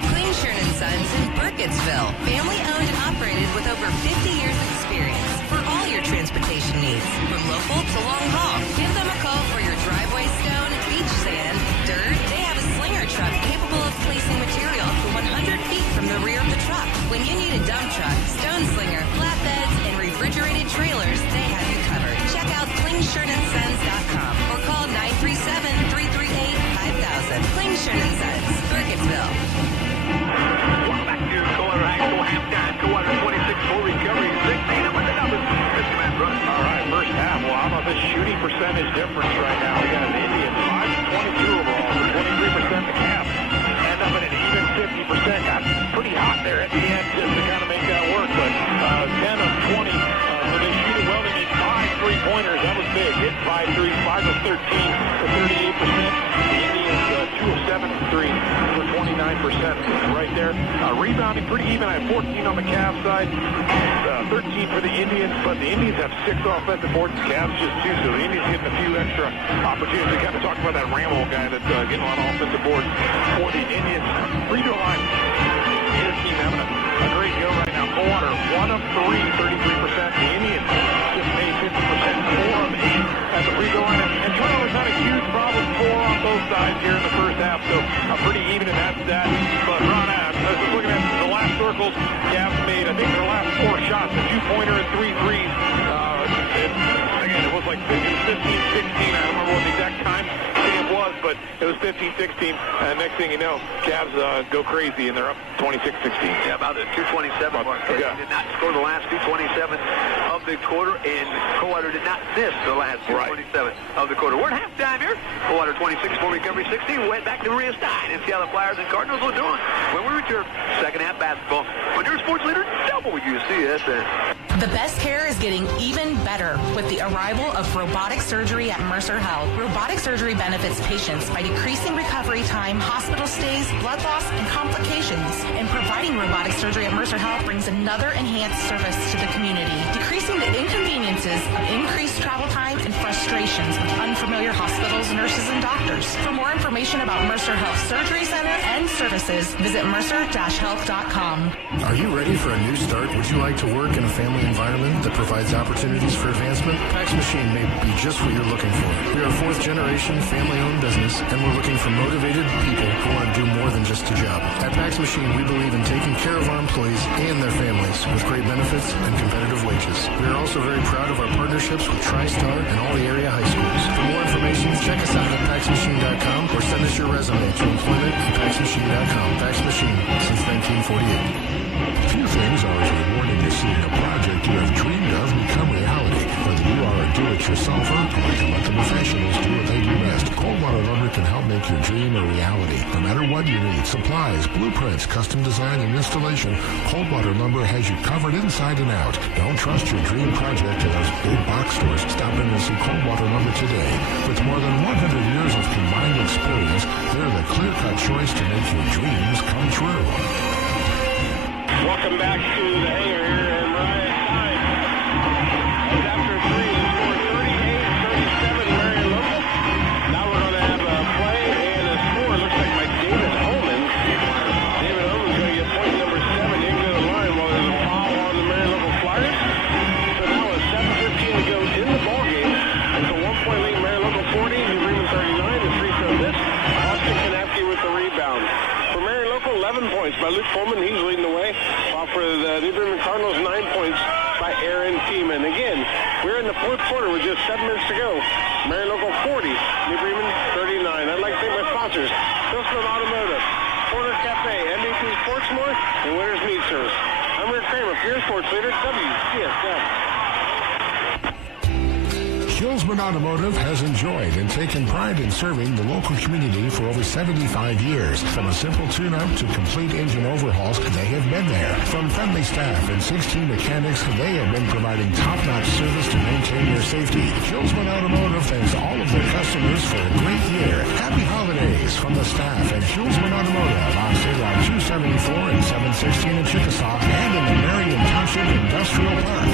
Clean Shirt & Sons in Burkittsville. Family owned and operated with over 50 years of experience for all your transportation needs. From local to long haul. Give them a call for your driveway stone, beach sand, dirt. They have a slinger truck capable of placing material up to 100 feet from the rear of the truck. When you need a dump truck, stone slinger, flatbeds, and refrigerated trailers, they have you covered. Check out CleanShirtAndSons.com or call 937-338-5000. Clean Shirt & Sons, Burkittsville. Welcome back to Coldwater High School halftime. Coldwater 26-4 recovery. 16 up with the numbers. Mr. Matt Brush. All right, first half. Well, how about this shooting percentage difference right now? We got an Indians 5-22 overall, 23% the cap. End up at an even 50%. Got pretty hot there at the end just to kind of make that work. But 10 of 20. So they shoot it well. 5 threes. 5 of 13 for 38%. The Indians 2 of 7 from 3 for 29% right there. Rebounding pretty even. I have 14 on the Cavs side, 13 for the Indians, but the Indians have 6 offensive boards. The Cavs just 2, so the Indians getting a few extra opportunities. We kind of talked about that Ramble guy that's getting a lot of offensive boards for the Indians. Free throw line. His team having a great go right now. Coldwater, 1 of 3, 33%. The Indians just made 50%, 4 of 8 at the free throw line. And turnovers not a huge problem. 4 on both sides here in the first half, so pretty even in that stat. But Ron, I was just looking at the last circles. Cavs made, I think, their last 4 shots, a 2-pointer and 3 threes. Again, it was like 15-16. I don't remember what the exact time it was, but it was 15-16. And next thing you know, Cavs go crazy, and they're up 26-16. Yeah, about the 2:27 mark. Okay. He did not score the last 2:27 of the quarter, and Coldwater did not miss the last 2:27 of the quarter. We're at halftime here. Coldwater 26 for recovery 16. Went back to Maria Stein and see how the Flyers and Cardinals will doing when we return second half basketball. On your sports leader, WCSN. The best care is getting even better with the arrival of robotic surgery at Mercer Health. Robotic surgery benefits patients by decreasing recovery time, hospital stays, blood loss, and complications. And providing robotic surgery at Mercer Health brings another enhanced service to the community, decreasing the inconveniences of increased travel time and frustrations with unfamiliar hospitals, nurses, and doctors. For more information about Mercer Health Surgery Center and services, visit mercer-health.com. Are you ready for a new start? Would you like to work in a family environment that provides opportunities for advancement? Pax Machine may be just what you're looking for. We are a 4th-generation family-owned business, and we're looking for motivated people who want to do more than just a job. At Pax Machine, we believe in taking care of our employees and their families with great benefits and competitive wages. We are also very proud of our partnerships with TriStar and all the area high schools. For more information, check us out at PaxMachine.com or send us your resume to employment@PaxMachine.com. Pax Machine since 1948. Few things are as rewarding as seeing a project you have dreamed of become reality. Whether you are a do-it-yourselfer or like to let the professionals do what they do best, Coldwater Lumber can help make your dream a reality. No matter what you need, supplies, blueprints, custom design, and installation, Coldwater Lumber has you covered inside and out. Don't trust your dream project to those big box stores. Stop in and see Coldwater Lumber today. With more than 100 years of combined experience, they're the clear-cut choice to make your dreams come true. Welcome back to the hangar here in Mariah Stein. And after 3, the score 38-37, Marion Local. Now we're going to have a play and a score. Looks like by David Holman. David Holman's going to get point number 7 into the line while there's a foul on the Marion Local Flyers. So now with 7:15 to go in the ballgame. It's a 1-point lead, Marion Local 40, New Bremen 39. The free throw miss. Austin Kanapke with the rebound. For Marion Local, 11 points by Luke Pullman. He's leading the way. While for the New Bremen Cardinals, 9 points by Aaron Tiemann. Again, we're in the 4th quarter with just 7 minutes to go. Marion Local 40, New Bremen 39. I'd like to thank my sponsors, Pilsman Automotive, Corner Cafe, MVP Sportsmore, and Winners Meat Service. I'm Rick Kramer, Pure Sports Leader, WCSM. Pilsman Automotive has enjoyed and taken pride in serving the local community for over 75 years. From a simple tune-up to complete engine overhauls, they have been there. From friendly staff and 16 mechanics, they have been providing top-notch service to maintain your safety. Pilsman Automotive thanks all of their customers for a great year. Happy holidays from the staff at Pilsman Automotive on State Route 274 and 716 in Chickasaw and in the Marion Township Industrial Park.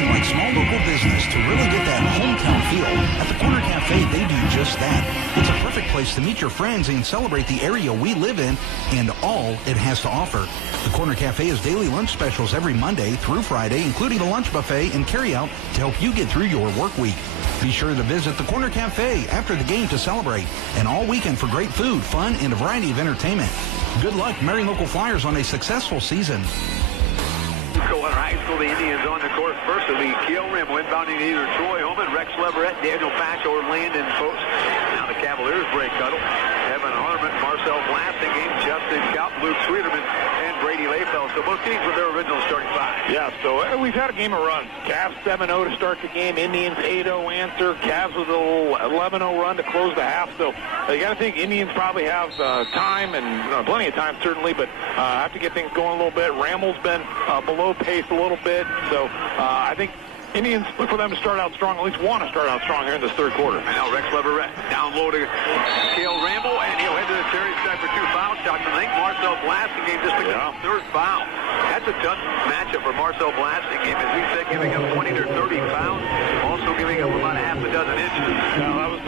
Like small local business to really get that hometown feel. At the Corner Cafe, they do just that. It's a perfect place to meet your friends and celebrate the area we live in and all it has to offer. The Corner Cafe has daily lunch specials every Monday through Friday, including a lunch buffet and carry-out to help you get through your work week. Be sure to visit the Corner Cafe after the game to celebrate, and all weekend for great food, fun, and a variety of entertainment. Good luck, Marion Local Flyers, on a successful season. Coldwater High School, the Indians on the court first of the Kiel Rim, inbounding either Troy Holman, Rex Leverett, Daniel Patch, or Landon Post. Now the Cavaliers break cuddle. Evan Harmon, Marcel Blastingame, Justin Kaup, Luke Sweeterman, and Brady Layfeld. So both teams with their original starting 5. Yeah, so we've had a game of runs. Cavs 7-0 to start the game. Indians 8-0 answer. Cavs with a little 11-0 run to close the half. So you got to think Indians probably have time and plenty of time, certainly, but have to get things going a little bit. Ramble's been below pace a little bit. So I think Indians look for them to start out strong, at least want to start out strong here in this third quarter. And now Rex Leverett down low to Cale Ramble, and he'll head to the Terry side for 2 foul shots. I think Marcel Blasingame just picked up his 3rd foul. That's a tough matchup for Marcel Blasingame. As we said, giving up 20 to 30 fouls, also giving up about a half a dozen inches. That was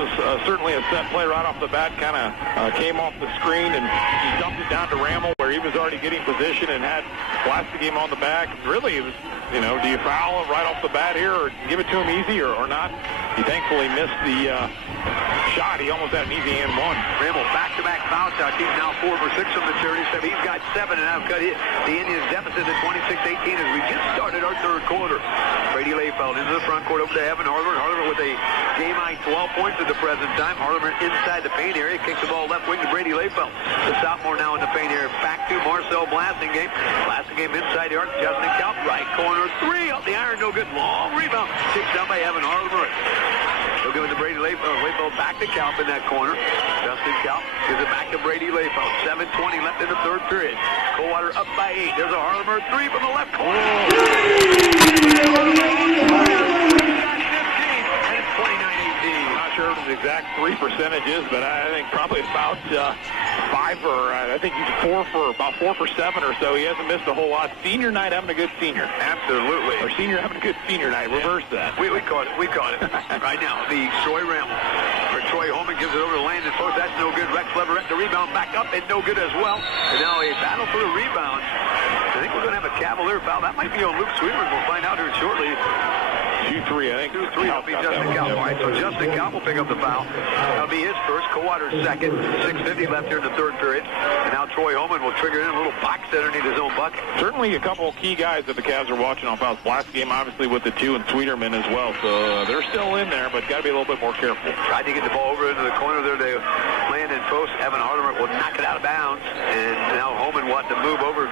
certainly a set play right off the bat. Kind of came off the screen and he dumped it down to Ramble where he was already getting position and had Blasingame on the back. Really, it was, do you foul right off the bat here or give it to him easy or not? He thankfully missed the shot. He almost had an easy and one. Ramble back-to-back foul shots. He's now 4 for 6 from the charity side. He's got 7 and now cut the Indians deficit to 26-18 as we just started our third quarter. Brady Layfeld into the front court over to Evan Harleman. Harleman with a game-high 12 points at the present time. Harleman inside the paint area. Kicks the ball left wing to Brady Layfeld. The sophomore now in the paint area. Back to Marcel Blasingame. Blasingame inside the arc. Justin Kaup, right corner. 3 off the iron. No good. Long rebound. Kicked down by Evan Harleman. He'll give it to Brady Layfeld. Layfeld back to Kaup in that corner. Justin Kaup gives it back to Brady Layfeld. 7:20 left in the third period. Coldwater up by 8. There's a Harleman 3 from the left corner. And it's 29-18. I'm not sure what his exact 3 percentage is, but I think probably about 5 or I think he's 4 for 7 or so. He hasn't missed a whole lot. Senior night having a good senior. Absolutely. Or senior having a good senior night. Reverse that. We caught it. We caught it. Right now, the Troy Ramble. Troy Holman gives it over to Landon Post. That's no good. Rex Leverett the rebound back up and no good as well. And now a battle for the rebound. I think we're going to have a Cavalier foul. That might be on Luke Sweetman. We'll find out here shortly. 2-3, I think. 2-3. That'll be Justin Kaup. All right, so Justin Kaup will pick up the foul. That'll be his first. Coldwater's second. 6:50 left here in the third period. And now Troy Holman will trigger in a little box set underneath his own bucket. Certainly a couple of key guys that the Cavs are watching on fouls. Blasingame, obviously, with the 2 and Sweeterman as well. So they're still in there, but got to be a little bit more careful. Tried to get the ball over into the corner there to Landon Post. Evan Harleman will knock it out of bounds. And now Holman wants to move over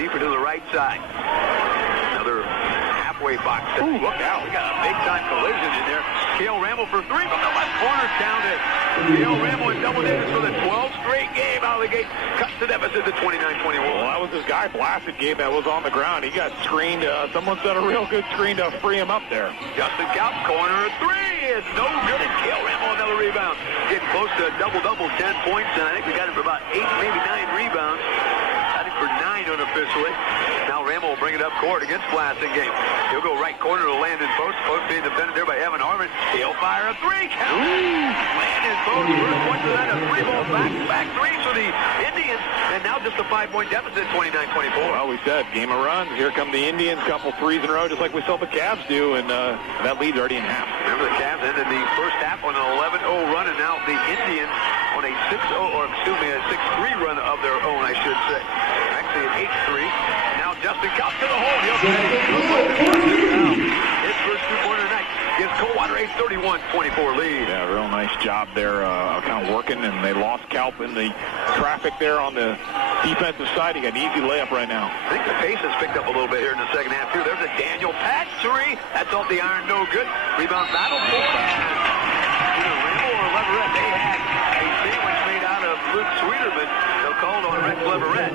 deeper to the right side. Another halfway box. Ooh, look out. We got a big-time collision in there. Cale Ramble for 3 from the left corner. Counted. Cale Ramble in double digits for the 12th straight game out of the gate. Cuts the deficit to 29-21. Well, that was this guy, Blasingame, that was on the ground. He got screened. Someone set a real good screen to free him up there. Justin Kaup, corner 3 is no good. And Cale Ramble another rebound. Getting close to a double-double, 10 points. And I think we got him for about 8, maybe 9 rebounds. I think for 9 unofficially. Now Ramble will bring it up court against Blasingame. He'll go right corner to Landon Post. Post being defended there by Evan Harleman. He'll fire a 3 count. Landon Post, first point to that, a 3-ball back 3 for the Indians. And now just a 5-point deficit, 29-24. Well, we said game of runs. Here come the Indians, couple 3s in a row, just like we saw the Cavs do, and that lead's already in half. Remember, the Cavs ended the first half on an 11-0 run, and now the Indians on a 6-0, or excuse me, a 6-3 run of their own, I should say. Actually, an 8-3. Now Justin Kaup to the hole. He'll his first 2-pointer tonight gives Coldwater a 31-24 lead. Yeah, real nice job there, kind of working, and they lost Kaup in the traffic there on the defensive side. He got an easy layup right now. I think the pace has picked up a little bit here in the second half, too. There's a Daniel Patch 3. That's off the iron, no good. Rebound battle for either Ramble or Leverett. They had a sandwich made out of Luke Sweeterman. They'll call it on Rex Leverett.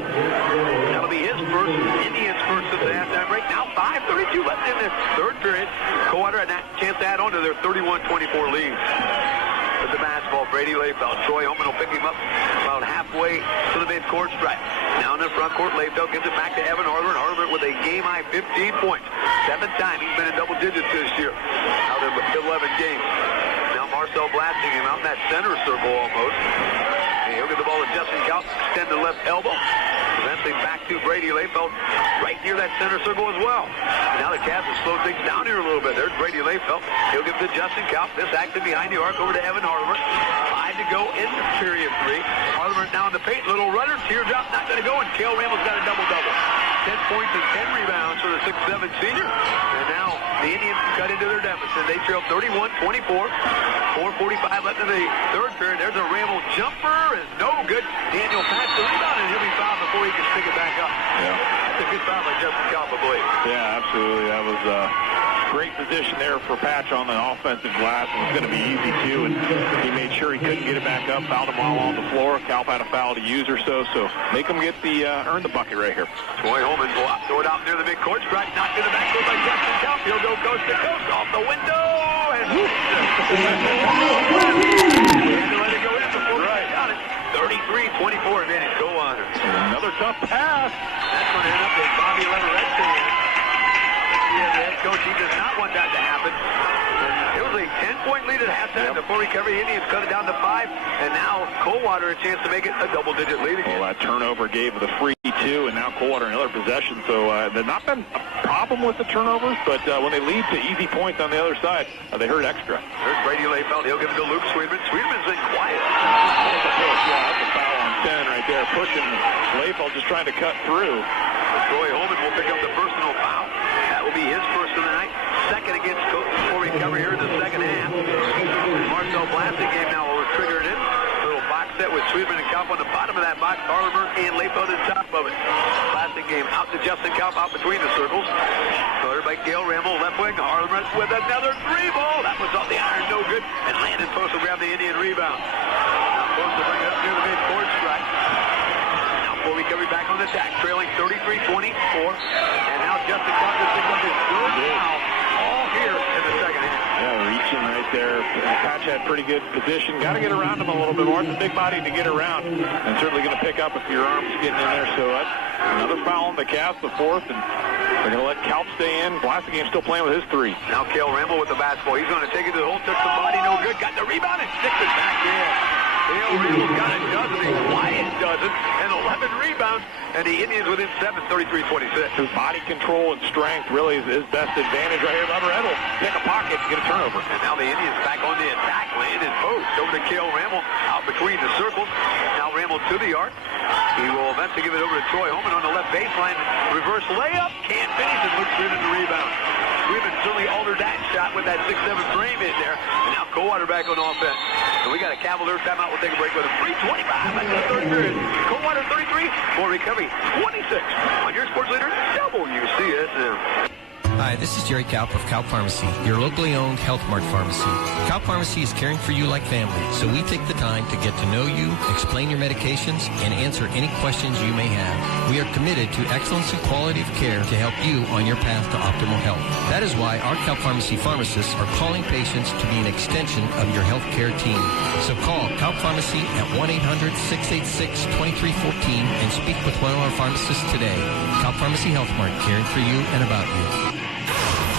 That'll be his first, Indians' first of the halftime break. Now 5:32 left in the third period. Coldwater had that chance to add on to their 31-24 lead. With the basketball, Brady Layfeld. Troy Holman will pick him up about halfway to the midcourt stripe. Now in the front court, Layfeld gives it back to Evan Harleman. Harleman with a game-high 15 points. 7th time he's been in double digits this year out of 11 games. Now Marcel Blasingame out in that center circle almost. And he'll get the ball to Justin Kaup, extend the left elbow. Eventually back to Brady Layfeld, right near that center circle as well. And now the Cavs have slowed things down here a little bit. There's Brady Layfeld. He'll give it to Justin Kaup. This active behind the arc over to Evan Harleman. 5 to go in the period 3. Harleman now in the paint. Little runner. Teardrop not going to go. And Cale Ramble's got a double-double. 10 points and 10 rebounds for the 6'7 senior. And now the Indians cut into their deficit. They trail 31-24. 4:45 left in the third period. There's a Ramble jumper. Is no good. Daniel Patch the rebound, and he'll be fouled before he he can pick it back up. Yeah. That's a good foul by Justin Kaup, I believe. Yeah, absolutely. That was great position there for Patch on the offensive glass. It was going to be easy, too, and he made sure he couldn't get it back up, fouled him while on the floor. Kaup had a foul to use or so make him get the earn the bucket right here. Troy Holman will throw it out near the midcourt. Strike knocked in the backcourt by Justin Kaup. He'll go coast to coast off the window. And he had to let it go in before he got it. 33-24 advantage. Go on. Another tough pass. That's going to end up with Bobby Leverette's hand. The head coach, he does not want that to happen. And it was a 10-point lead at halftime. Before recovery, Indians cut it down to 5. And now Coldwater a chance to make it a double-digit lead again. Well, that turnover gave the free 2, and now Coldwater another possession. So there's not been a problem with the turnovers, but when they lead to easy points on the other side, they hurt extra. There's Brady Layfeld. He'll give it to Luke Sweetman. Sweetman's in quiet. That's a foul on 10 right there. Pushing Layfeld, just trying to cut through. Troy Holman will pick up the personal foul. That will be his first of the night. Second against Coach before recovery here in the second half. Marcel Blasting game now will trigger it in. Little box set with Sweetman and Kaup on the bottom of that box. Harlemer and Layfeld on top of it. Blasting game out to Justin Kaup out between the circles. Started by Cale Ramel, left wing. Harlemer with another 3-ball. That was off the iron, no good. And Landon Post will grab the Indian rebound. Now Post will bring it up near the mid-court strike. Now recovery back on the attack, trailing 33-24. And now Justin Kaup just picks up his third foul all here in the second half. Yeah, reaching right there. Patch had pretty good position. Got to get around him a little bit more. It's a big body to get around, and certainly going to pick up if your arm's getting in there. So that's another foul on the Cavs, the fourth, and they're going to let Kaup stay in. Blasting still playing with his 3. Now Cale Ramel with the basketball. He's going to take it to the hole, took some body, no good. Got the rebound and sticks it back in. Cale Ramel's got a dozen, a quiet dozen, and 11 rebounds, and the Indians within 7, 33-26. His body control and strength really is his best advantage right here. Leverett will pick a pocket and get a turnover. And now the Indians back on the attack. Landon Post over to Cale Ramel out between the circles. Now Ramel to the arc. He will eventually give it over to Troy Holman on the left baseline. Reverse layup. Can't finish it. Looks good in the rebound. Sweetman certainly altered that shot with that 6-7 frame in there. And now Coldwater back on offense. And we got a Cavaliers timeout. We'll take a break with a 3:25 back in the third period. Coldwater 33, for recovery 26. On your sports leader, WCSM. Hi, this is Jerry Kaup of Kaup Pharmacy, your locally owned Health Mart pharmacy. Kaup Pharmacy is caring for you like family, so we take the time to get to know you, explain your medications, and answer any questions you may have. We are committed to excellence and quality of care to help you on your path to optimal health. That is why our Kaup Pharmacy pharmacists are calling patients to be an extension of your health care team. So call Kaup Pharmacy at 1-800-686-2314 and speak with one of our pharmacists today. Kaup Pharmacy Health Mart, caring for you and about you.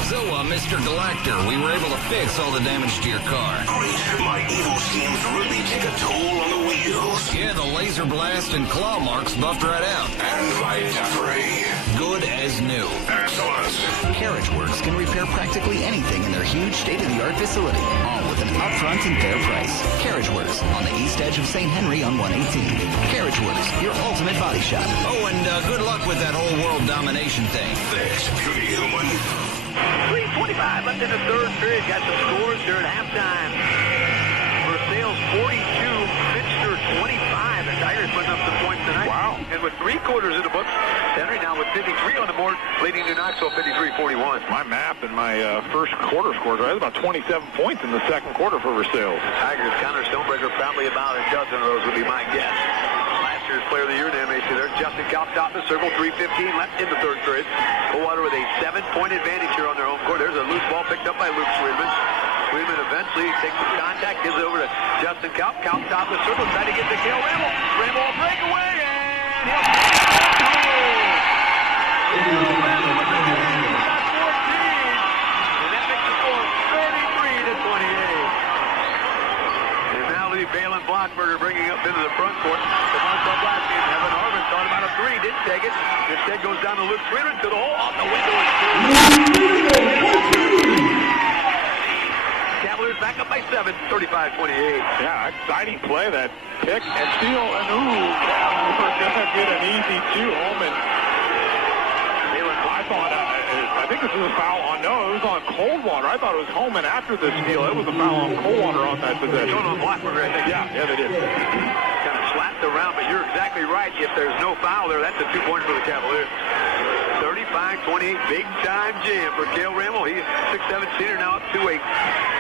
So, Mr. Galactor, we were able to fix all the damage to your car. Great. My evil schemes really take a toll on the wheels. Yeah, the laser blast and claw marks buffed right out. And light-free. Good as new. Excellent. CarriageWorks can repair practically anything in their huge state-of-the-art facility, all with an upfront and fair price. CarriageWorks on the east edge of St. Henry on 118. CarriageWorks, your ultimate body shop. Oh, and good luck with that whole world domination thing. Thanks, beauty human. 3:25 left in the third period. Got some scores here at halftime. Versailles 42, Finster 25. The Tigers putting up some points tonight. Wow. And with 3 quarters in the books, Henry now with 53 on the board, leading New Knoxville 53-41. My map and my first quarter scores, right? About 27 points in the second quarter for Versailles. Tigers counter Stonebreaker probably about a dozen of those would be my guess. Last year's player of the year in the MAC there. Justin Kaup top of the circle, 3:15 left in the third period. Coldwater with a 7-point advantage here on their home court. There's a loose ball picked up by Luke Sweetman. Sweetman eventually takes some contact, gives it over to Justin Kaup. Kaup top of the circle, trying to get to Cale Ramel. Ramel a breakaway, and he'll take it. Ramel with the game. He's got 14. And that makes the score 33-28. And now Lee Balin Blockberger bringing up into the front court. The Marcel Blasting, Evan Harmon thought about a 3, didn't take it. Instead goes down to Luke Sweetman to the hole, off the window. Cavaliers back up by 7, 35-28. Yeah, exciting play, that pick and steal, and Cavaliers gonna get an easy 2 home. And I thought, I think this is a foul on, no, it was on Coldwater. I thought it was Holman after the steal. It was a foul on Coldwater on that possession. Going on Blockberger, I think. Yeah, they did. Kind of slapped around, but you're exactly right. If there's no foul there, that's a 2-point for the Cavaliers. 35-28, big-time jam for Cale Ramel. He's 6'7" senior now up to a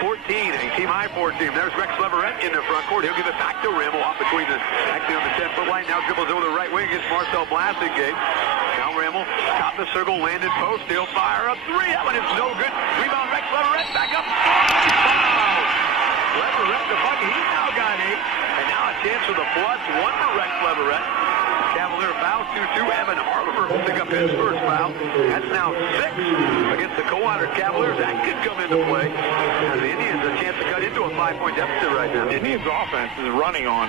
14, a team-high 14. There's Rex Leverett in the front court. He'll give it back to Ramel off between actually on the 10-foot line. Now dribbles over the right wing against Marcel Blasingame. Now Ramel, top of the circle, landed post. He'll fire up three. That one is no good. Rebound, Rex Leverett, back up. Foul! Leverett, the bucket. He's now got 8. And now a chance for the +1 for Rex Leverett. Cavalier fouls 2-2. Evan Harlimer will pick up his first foul. That's now 6 against the Coldwater Cavaliers. That could come into play. Now the Indians a chance to cut into a 5-point deficit right now. The Indians' offense is running on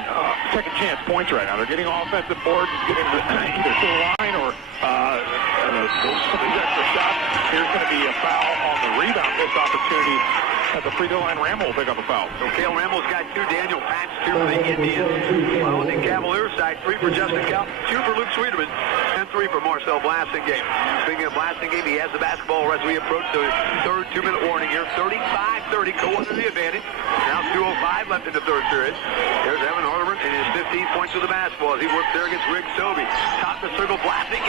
second chance points right now. They're getting offensive boards, getting either to the line or some of these extra shots. Here's going to be a foul on the rebound. This opportunity at the free throw line. Ramel will pick up a foul. So Cale Ramel's got 2. Daniel Patch 2 for the Indians. While on the Cavaliers side, 3 for Justin Kalp, 2 for Luke Sweeterman, and 3 for Marcel Blasingame. Speaking of Blasingame, he has the basketball as we approach the third 2-minute warning here. 35-30, Coldwater the advantage. Now 2:05 left in the third period. There's Evan Harlimer and his 15 points with the basketball as he works there against Riggs Toby. Top of the circle, Blasingame.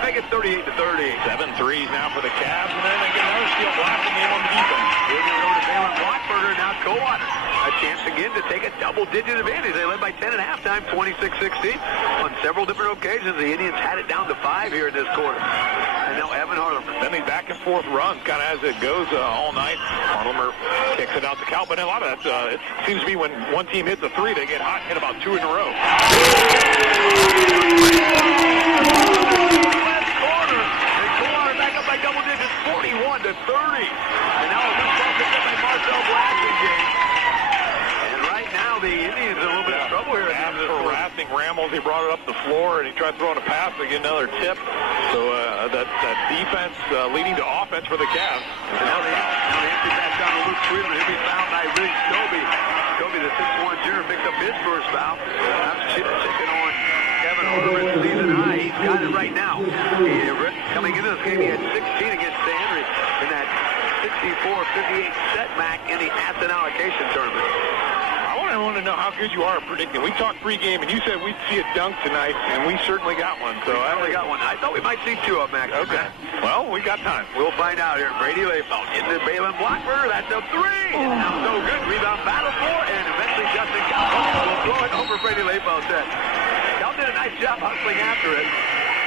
Make it 38-30. 7 threes now for the Cavs, and then they get another steal. Blasingame on the defense. Moving over to Balin Blockberger, now Coldwater. A chance again to take a double-digit advantage. They led by 10 at halftime, 26-16. On several different occasions, the Indians had it down to 5 here in this quarter. And now Evan Harlimer. Then these back-and-forth runs, kind of as it goes all night. Harlimer kicks it out to Kalp, but a lot of that, it seems to be when one team hits a 3, they get hot, hit about 2 in a row. Back up by double digits, 41-30. And now a good ball picked up by Marcel Blasingame. And right now the Indians are a little bit of trouble here. After harassing Ramel, he brought it up the floor and he tried throwing a pass to get another tip. So that defense leading to offense for the Cavs. And now the empty pass down to Luke Sweeterman. He'll be fouled by Riggs Toby. Toby, the 6'1" junior, picked up his first foul. That's chicken on Evan Harlimer's season high. He's got it right now. Coming into this game, he had 16 against Stanley in that 64-58 setback in the asset allocation tournament. I want to know how good you are at predicting. We talked pregame, and you said we'd see a dunk tonight, and we certainly got one. So I only got one. I thought we might see 2 of them, Max. Okay. Well, we got time. We'll find out here. Brady Layfeld into Balin Blockberger. That's a 3. Now no good. Rebound battle for, and eventually Justin Kalp will throw it over Brady Layfeld's head. Kalp did a nice job hustling after it.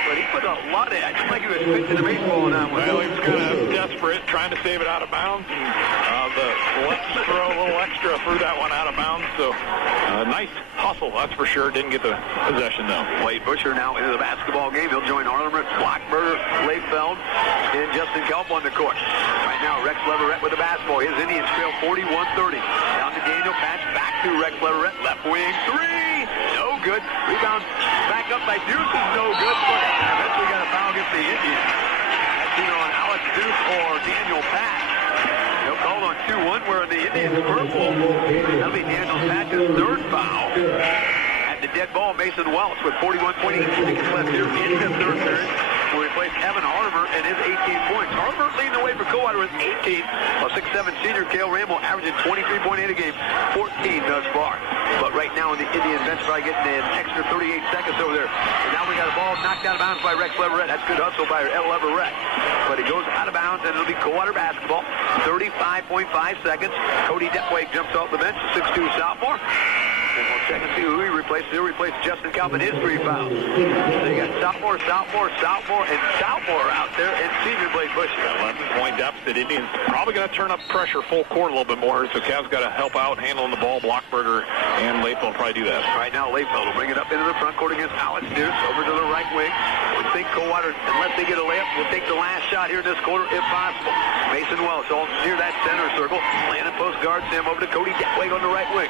But he put a lot in. It looked like he was pitching the baseball on that one. Well, he was kind of desperate, trying to save it out of bounds, and let's throw a little extra threw that one out of bounds. So, nice hustle, that's for sure. Didn't get the possession, though. Wade Busher now into the basketball game. He'll join Harlimer, Blockberger, Layfeld, and Justin Kalp on the court. Right now, Rex Leverett with the basketball. His Indians trail 41-30. Down to Daniel Patch, back to Rex Leverett, left wing, 3. No good. Rebound back up by Deuce is no good. Eventually got a foul against the Indians. That's either on Alex Deuce or Daniel Patch. They'll call on 2-1 where the Indians purple. That'll be Daniel Patch's 3rd foul. At the dead ball, Mason Welch with 41.8 seconds left here in the 3rd period. Will replace Evan Harlimer and his 18 points. Harlimer leading the way for Coldwater with 18. While 6'7" senior Cale Ramel averaging 23.8 a game, 14 thus far. But right now in the Indian bench probably getting an extra 38 seconds over there. And now we got a ball knocked out of bounds by Rex Leverett. That's good hustle by Leverett. But it goes out of bounds and it'll be Coldwater basketball. 35.5 seconds. Cody Detway jumps off the bench, 6'2" sophomore. And we'll check and see who he replaces. He'll replace Justin Kalp in his 3 fouls. So you got sophomore and sophomore out there, and senior Blake Busher. 11-point deficit. Indians probably going to turn up pressure full court a little bit more. So Cavs got to help out handling the ball. Blockberger and Layfeld will probably do that. Right now, Layfeld will bring it up into the front court against Alex Deuce. Over to the right wing. We think Coldwater, unless they get a layup, will take the last shot here in this quarter if possible. Mason Welch all near that center circle. Landing post guard Sam over to Cody Detway on the right wing.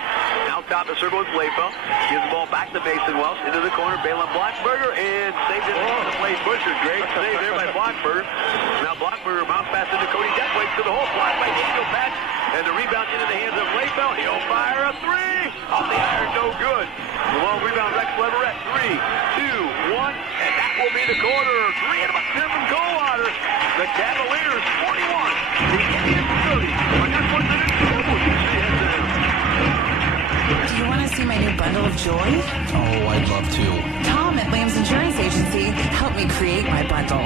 Now top the circle is Layfeld. Gives the ball back to Mason Welch. Into the corner, Balin Blockberger, and saved it to Blake Busher. Great save there by Blockberger. Now Blockberger bounce pass into Cody Detway to the hole. Blocked by Daniel Patch. And the rebound into the hands of Layfeld. He'll fire a 3. Off the iron, no good. The long rebound, Rex Leverett. 3, 2, 1. And that will be the quarter. 3 and about 10 from Coldwater. The Cavaliers 41. The Indians 30. On your 1 minute. bundle of joy? Oh, I'd love to. Tom at Lamb's Insurance Agency helped me create my bundle.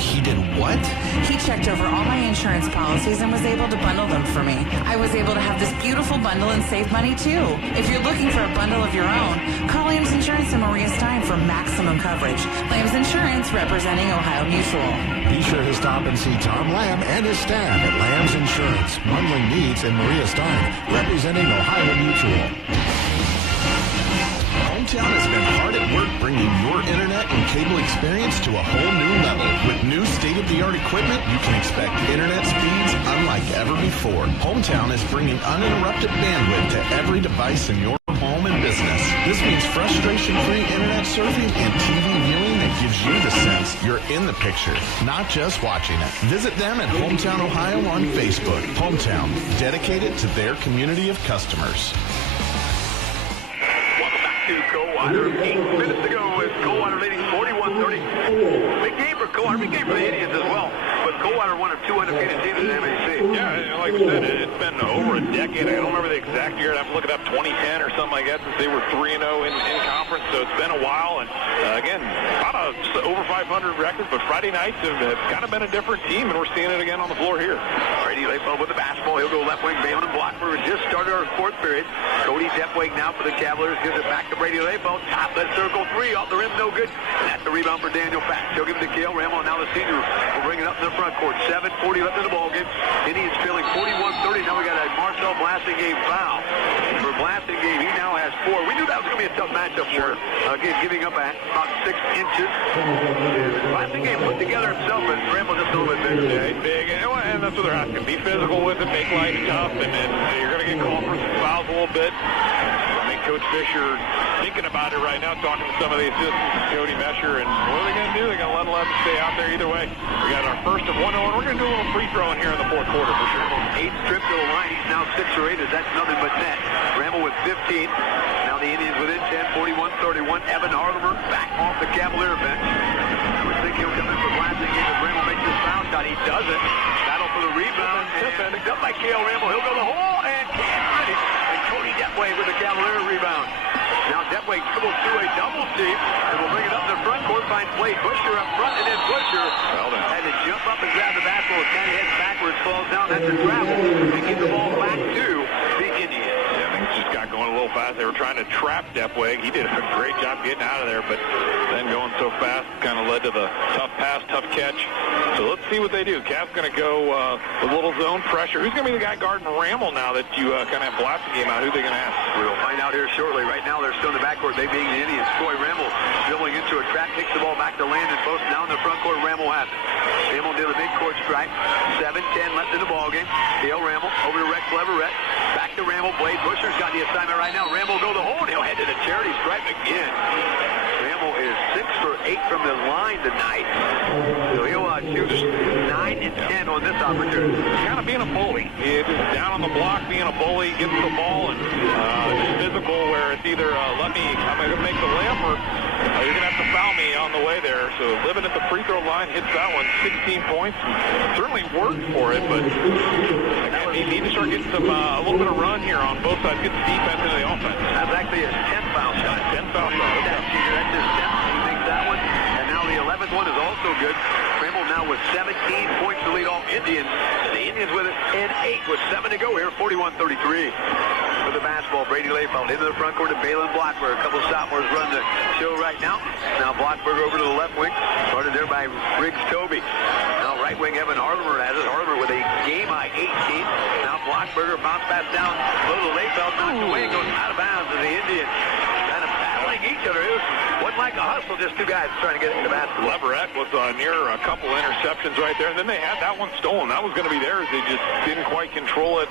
He did what? He checked over all my insurance policies and was able to bundle them for me. I was able to have this beautiful bundle and save money too. If you're looking for a bundle of your own, call Lamb's Insurance in Maria Stein for maximum coverage. Lamb's Insurance, representing Ohio Mutual. Be sure to stop and see Tom Lamb and his staff at Lamb's Insurance, bundling needs in Maria Stein, representing Ohio Mutual. Hometown has been hard at work bringing your internet and cable experience to a whole new level. With new state-of-the-art equipment, you can expect internet speeds unlike ever before. Hometown is bringing uninterrupted bandwidth to every device in your home and business. This means frustration-free internet surfing and TV viewing that gives you the sense you're in the picture, not just watching it. Visit them at Hometown Ohio on Facebook. Hometown, dedicated to their community of customers. To Coldwater. 8 minutes to go as Coldwater leading 41-30. Big game for Coldwater. Big game for the Indians as well. But Coldwater one of 2 undefeated teams in the MAC. Yeah, like I said, it's been over a decade. I don't remember the exact year. I'd have to look it up, 2010 or something like that, since they were 3-0 in conference. So it's been a while. And again, about a over 500 record. But Friday nights have kind of been a different team, and we're seeing it again on the floor here. Brady Layfeld with the basketball. He'll go left wing. Balin Blockberg just started our 4th period. Cody Depwig now for the Cavaliers. Gives it back to Brady Layfeld. Top left circle 3 off the rim. No good. And that's the rebound for Daniel Fax. He'll give it to Cale Ramel. Now the senior will bring it up in the front court. 7:40 left in the ball game. Indians trailing 41-30. Now we got a Marcel Blasingame foul. For Blasingame, he now has 4. We knew that was going to be a tough matchup for him. Again, giving up about 6 inches. Blasingame put together himself, but Ramel just a little bit bigger. Yeah, he's big. And that's what they're asking. Be physical with it. Make life tough. And then you're going to get called for some fouls a little bit. I think Coach Fisher thinking about it right now, talking to some of the assistants, Cody Mesher, and what are they going to do? They're going to let them stay out there either way. We got our first of 1-0, and we're going to do a little free throwing here in the 4th quarter for sure. 8 trips to the line. He's now 6 or 8. That's nothing but net. Ramel with 15. Now the Indians within 10, 41-31. Evan Hardemer back off the Cavalier bench. I would think he'll come in for Blasingame if Ramel makes this foul shot. He doesn't. Battle for the rebound. And picked up by Cale Ramel. He'll go to the hole and can't ready. And Cody Depwig with the Cavalier rebound. Now Depwig dribbles through a double team and will bring it up in the front court. Finds Blade Busher up front, and then Busher had to jump up and grab the basketball. Kind of heads backwards, falls down. That's a travel and get the ball back to the Indians. Yeah, things just got going a little fast. They were trying to trap Depwig. He did a great job getting out of there, but then going so fast kind of led to the tough pass, tough catch. So let's see what they do. Cavs going to go with a little zone pressure. Who's going to be the guy guarding Ramel now that you kind of have Blasingame out? Who are they going to ask? We'll find out here shortly. Right now, they're still in the backcourt. They being the Indians. Troy Ramel dribbling into a trap, kicks the ball back to Landon Post. Now in the front court, Ramel has it. Ramel did a big court strike. 7-10 left in the ball game. Cale Ramel over to Rex Leverett. Back to Ramel. Blade Busher's got the assignment right now. Ramel go the hole, and he'll head to the charity stripe again. Ramel is 6 for 8 from the line tonight. So he'll choose 9 and 10 on this opportunity. Kind of being a bully. He's just down on the block, being a bully, gets the ball, and just physical where it's either I'm going to make the layup or you're going to have to foul me on the way there. So living at the free throw line, hits that one, 16 points. Certainly worked for it, but again, he needs to start getting some a little bit of run here on both sides, get the defense into the offense. That's actually his 10th foul shot. 10th foul shot. That's his 10th. He makes that one. And now the 11th one is also good. Ramel now with 17 points to lead off Indians. The Indians with it and 8 with 7 to go here, 41-33. With the basketball, Brady Layfeld into the front court to Balin Blockberg. A couple of sophomores run the show right now. Now Blockberg over to the left wing. Started there by Riggs Toby. Now right wing Evan Hardemer has it. Hardemer with a game-high 18. Now Blockberger bounce pass down low to Layfeld. Knocked away and goes out of bounds to the Indians. Kind of battling each other. It wasn't like a hustle, just 2 guys trying to get into the basket. Leverett was near a couple interceptions right there, and then they had that one stolen. That was going to be theirs. They just didn't quite control it.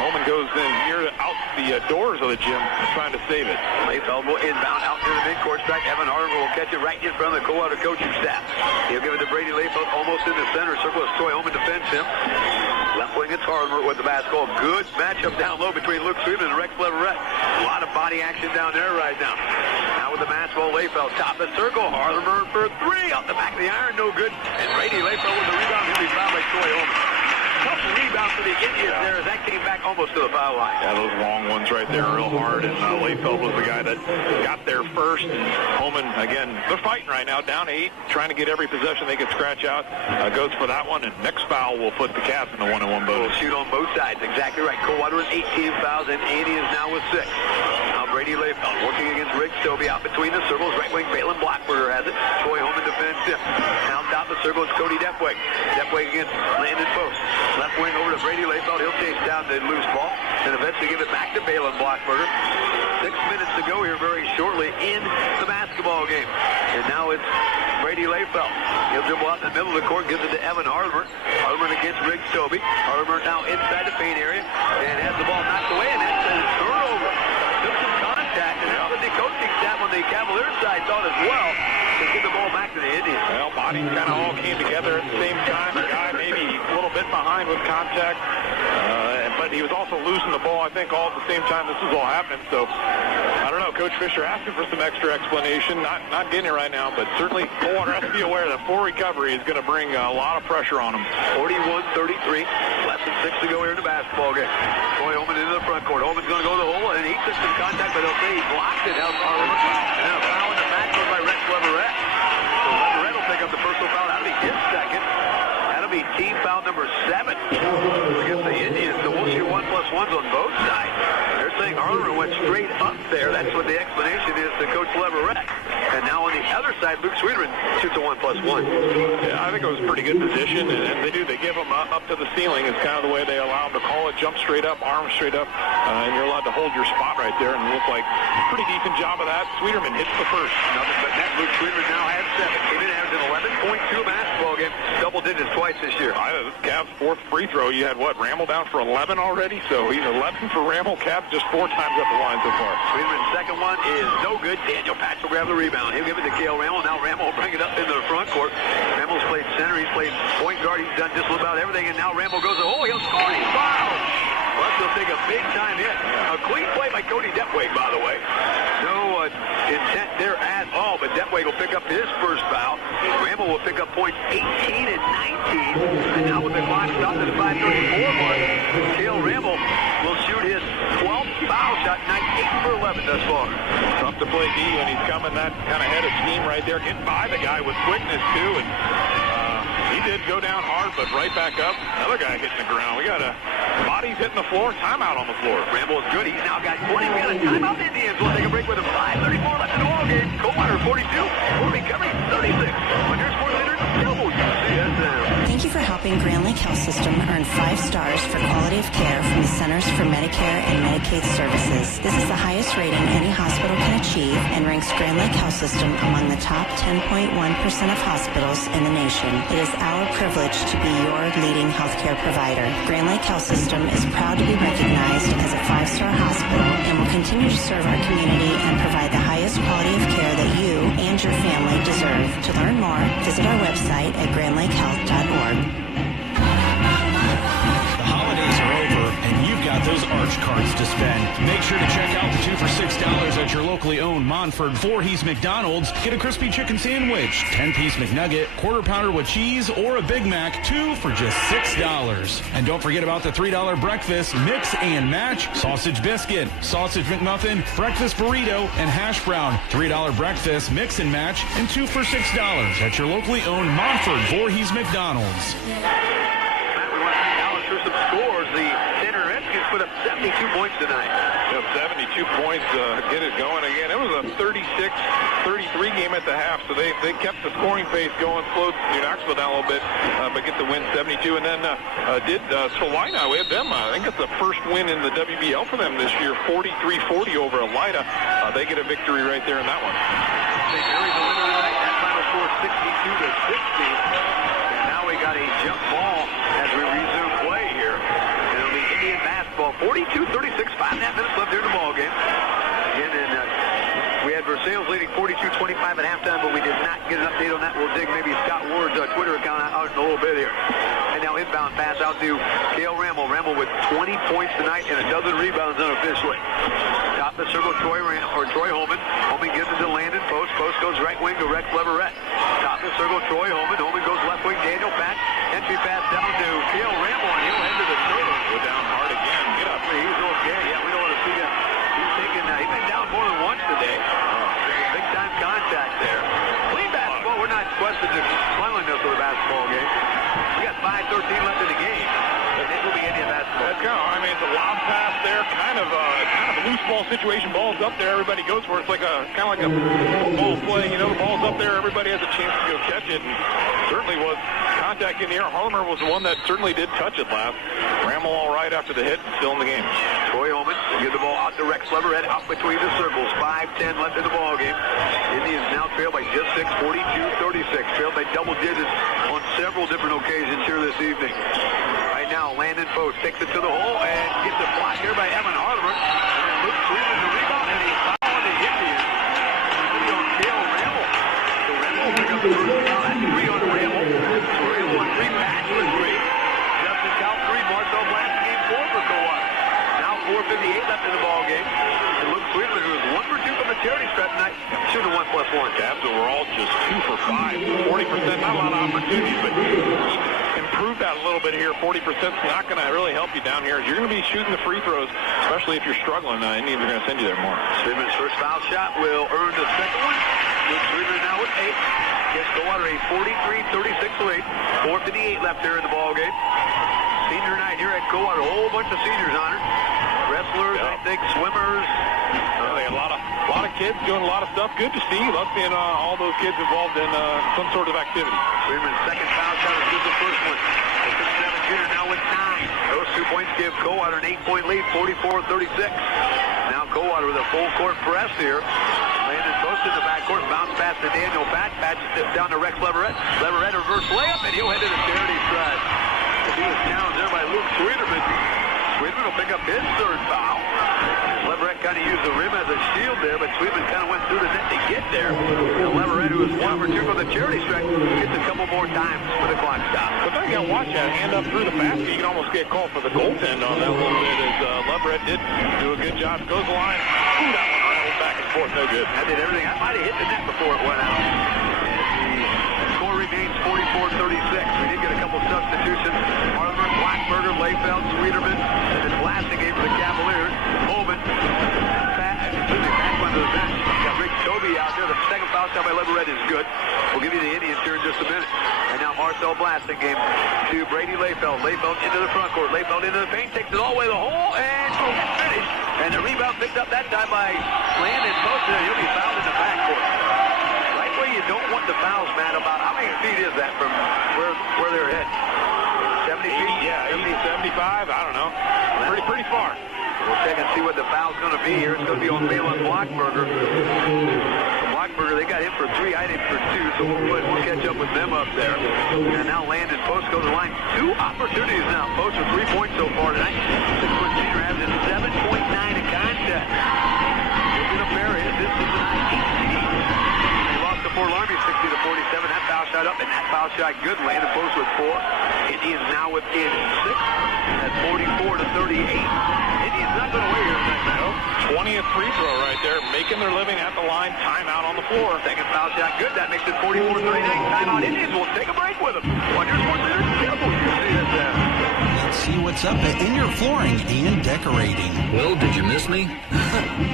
Holman goes in near out the doors of the gym trying to save it. Layfeld will inbound out near the midcourt strike. Evan Hardemer will catch it right in front of the Coldwater coaching staff. He'll give it to Brady Layfeld almost in the center circle as Troy Holman defends him. Left wing, it's Hardemer with the basketball. Good matchup down low between Luke Sweetman and Rex Leverett. A lot of body action down there right now. Now with the basketball, Layfeld top of the circle. Hardemer for 3 off the back of the iron, no good. And Brady Layfeld with the rebound. He'll be fouled by Troy Holman. Tough rebound for the Indians there as that came back almost to the foul line. Yeah, those long ones right there real hard, and Layfeld was the guy that got there first. And Holman, again, they're fighting right now, down 8, trying to get every possession they can scratch out. Goes for that one, and next foul will put the Cavs in the 1-on-1 bonus. We'll shoot on both sides, exactly right. Coldwater with 18 fouls, and Indians now with 6. Now Brady Layfeld working against Rick Stobie out between the circles. Right wing Balin Blackburger has it. Troy Holman defends him. Now top the circle, it's Cody Depwig. Depwig against Landon Post. Left wing over to Brady Layfeld. He'll chase down the loose ball and eventually give it back to Balin Blackburger. 6 minutes to go here very shortly in the basketball game. And now it's Brady Layfeld. He'll dribble out in the middle of the court, gives it to Evan Hardeman. Hardeman against Rick Stobie. Hardeman now inside the paint area and has the ball knocked away, and that's a turnover. Took some contact, and that's what the coaching staff on the Cavaliers side thought as well, to get the ball back to the Indians. Well, bodies kind of all came together at the same time. The guy maybe a little bit behind with contact, but he was also losing the ball, I think, all at the same time this was all happening. So, I don't know. Coach Fisher asking for some extra explanation. Not getting it right now, but certainly Coldwater has to be aware that full recovery is going to bring a lot of pressure on him. 41-33. Less than 6 to go here in the basketball game. Troy Holman into the front court. Holman's going to go to the hole, and he took some contact, but they'll say he blocked it. And a foul in the backcourt by Rex Leverett. So Leverett will pick up the personal foul. That'll be his second. That'll be team foul number 7 against the Indians. So we'll shoot 1+1s on both sides. They're saying Harlan went straight up there. That's what the explanation is to Coach Leverett. And now on the other side, Luke Sweeterman shoots a 1+1. Yeah, I think it was a pretty good position, and they give them up to the ceiling. It's kind of the way they allow them to call it. Jump straight up, arm straight up, and you're allowed to hold your spot right there, and it looked like a pretty decent job of that. Sweeterman hits the first. Nothing but net. Luke Sweeterman now has 7. Came in averaging 11.2 basketball game. Double digits twice this year. Cavs' 4th free throw. You had what? Ramel down for 11 already, so he's 11 for Ramel. Cavs just 4 times up the line so far. Sweeterman's second one is no good. Daniel Patch will grab the rebound. He'll give it to Cale Ramel. Now Ramel will bring it up into the front court. Ramel's played center. He's played point guard. He's done just about everything. And now Ramel goes, he'll score. He's fouled. Russ will take a big-time hit. A clean play by Cody Depwig, by the way. No intent there at all, but Depwig will pick up his first foul. Ramel will pick up points 18 and 19. And now with the clock stopped at the 5:34 mark, Cale Ramel will shoot his 12th foul shot, 8 for 11 thus far. Tough to play D when he's coming that kind of head of steam right there. Getting by the guy with quickness, too. And he did go down hard, but right back up. Another guy hitting the ground. We got bodies hitting the floor. Timeout on the floor. Ramel is good. He's now got 20. We got a timeout. The Indians will take a break with a 5:34 left in the ball game. Coldwater 42. Full recovery 36. On your sports leader, WCSM. Thank you for helping Grand Lake Health System earn 5 stars for quality of care from the Centers for Medicare and Medicaid Services. This is the highest rating any hospital can achieve and ranks Grand Lake Health System among the top 10.1% of hospitals in the nation. It is our privilege to be your leading healthcare provider. Grand Lake Health System is proud to be recognized as a 5-star hospital and will continue to serve our community and provide the highest quality of care that you and your family deserve. To learn more, visit our website at grandlakehealth.org. The holidays are over, and you've got those Arch cards to spend. Make sure to check out the 2 for $6 at your locally owned Montford Voorhees McDonald's. Get a crispy chicken sandwich, 10-piece McNugget, quarter pounder with cheese, or a Big Mac, 2 for just $6. And don't forget about the $3 breakfast, mix and match, sausage biscuit, sausage McMuffin, breakfast burrito, and hash brown. $3 breakfast, mix and match, and 2 for $6 at your locally owned Montford Voorhees McDonald's. Some scores. The Center Redskins put up 72 points tonight. Yep, 72 points, get it going again. It was a 36-33 game at the half, so they kept the scoring pace going, slowed New Knoxville down a little bit, but get the win 72. And then Salina, we had them, I think it's the first win in the WBL for them this year, 43-40 over Elida. They get a victory right there in that one. St. Mary's the winner tonight. That final score 62-60. And now we got a jump ball as we resume play here. It'll be Indian basketball, 42-36, 5.5 minutes left here in the ball game. Again, and we had Versailles leading 42-25 at halftime, but we did not get an update on that. We'll dig maybe Scott Ward's Twitter account out in a little bit here. And now inbound pass out to Cale Ramel. Ramel with 20 points tonight and a dozen rebounds unofficially. Top of the circle, Troy Holman. Holman gives it to Landon Post. Post goes right wing to Rex Leverett. Top of the circle, Troy Holman. Holman goes left wing, Daniel Patch. Entry pass down to Cale Ramel, and he'll head football situation. Ball's up there, everybody goes for it. It's like kind of like a football play. You know, the ball's up there, everybody has a chance to go catch it. And certainly was contact in the air. Harmer was the one that certainly did touch it last. Bramwell all right after the hit, still in the game. Troy Holman give the ball out to Rex Leverett, out between the circles. 5:10 left in the ball game. Indians now trail by just 6, 42-36. Trailed by double digits on several different occasions here this evening. Right now, Landon Post takes it to the hole and gets a block here by Evan Hardiman. And then Luke Sweetman the rebound, and he's fouling the Indians. He's on Cale Ramble. So Ramble will pick up the first foul. That's 3 on Ramble. So Ramble on 3 patch with 3. Justin Cal 3. Marcel Blanton game 4 for Coldwater. Now 4:58 left in the ball game. And Luke Sweetman, who was 1 for 2 from the charity stripe tonight, should have won +1. Cavs overall just 2 for 5. 40%, not a lot of opportunities, but improve that a little bit here. 40% is not going to really help you down here. You're going to be shooting the free throws, especially if you're struggling. Indians are going to send you there more. Sweetman's first foul shot will earn the second one. Luke Sweetman now with 8. Gives Coldwater a 43-36 lead. 4:58 left here in the ball game. Senior night here at Coldwater. A whole bunch of seniors honored. Wrestlers, I think, swimmers. They had a lot of kids doing a lot of stuff. Good to see. Love seeing all those kids involved in some sort of activity. Sweetman's second foul shot is good, the first one. The 6'7" junior now with 9. Those 2 points give Coldwater an 8-point lead, 44-36. Now Coldwater with a full court press here. Landon Post in the backcourt, bounce pass to Daniel Patch. Patch down to Rex Leverett. Leverett reverse layup, and he'll head to the charity stripe. He was challenged there by Luke Sweeterman. Sweetman will pick up his third foul. Leverett kind of used the rim as a shield there, but Sweetman kind of went through the net to get there. And Leverett, who was 1 for 2 from the charity strike, gets a couple more times for the clock stop. But then you got to watch that hand up through the basket. You can almost get called for the goaltend on that a little bit as Leverett did do a good job. Goes the line. Ooh, that one rattled back and forth. No good. I did everything. I might have hit the net before it went out. And the score remains 44-36. We did get a couple substitutions. Hartman, Blackberger, Layfeld, Sweeterman, and then blasting game for the Cavaliers. Holman, back onto the bench. Got Rick Toby out there. The second foul shot by Leverett is good. We'll give you the Indians here in just a minute. And now Marcel blasting game to Brady Layfeld. Layfeld into the front court. Layfeld into the paint. Takes it all the way to the hole. And finish. And the rebound picked up that time by Landon Post. He'll be fouled in the backcourt. Right where you don't want the fouls, Matt. About how many feet is that from where they're hit? 70 feet? Yeah, 75. I don't know. Pretty far. We'll check and see what the foul's going to be here. It's going to be on Balin Blockberger. Blockberger, they got him for 3, I did for 2, so we'll catch up with them up there. And now Landon Post goes to the line. 2 opportunities now. Post with 3 points so far tonight. 6-foot senior averages 7.9 in contact. Looking up there, this is the 19th seed. They lost to Fort Laramie 60-47. That foul shot up, and that foul shot good. Landon Post with 4. Indians now within 6. That's 44-38. Indians not going to wait here tonight, man. 20th free throw right there, making their living at the line. Timeout on the floor. Second foul shot good. That makes it 44-39. Timeout. Indians will take a break with them. On your Sports Center, Let's see what's up at In Your Flooring and Decorating. Well, did you miss me?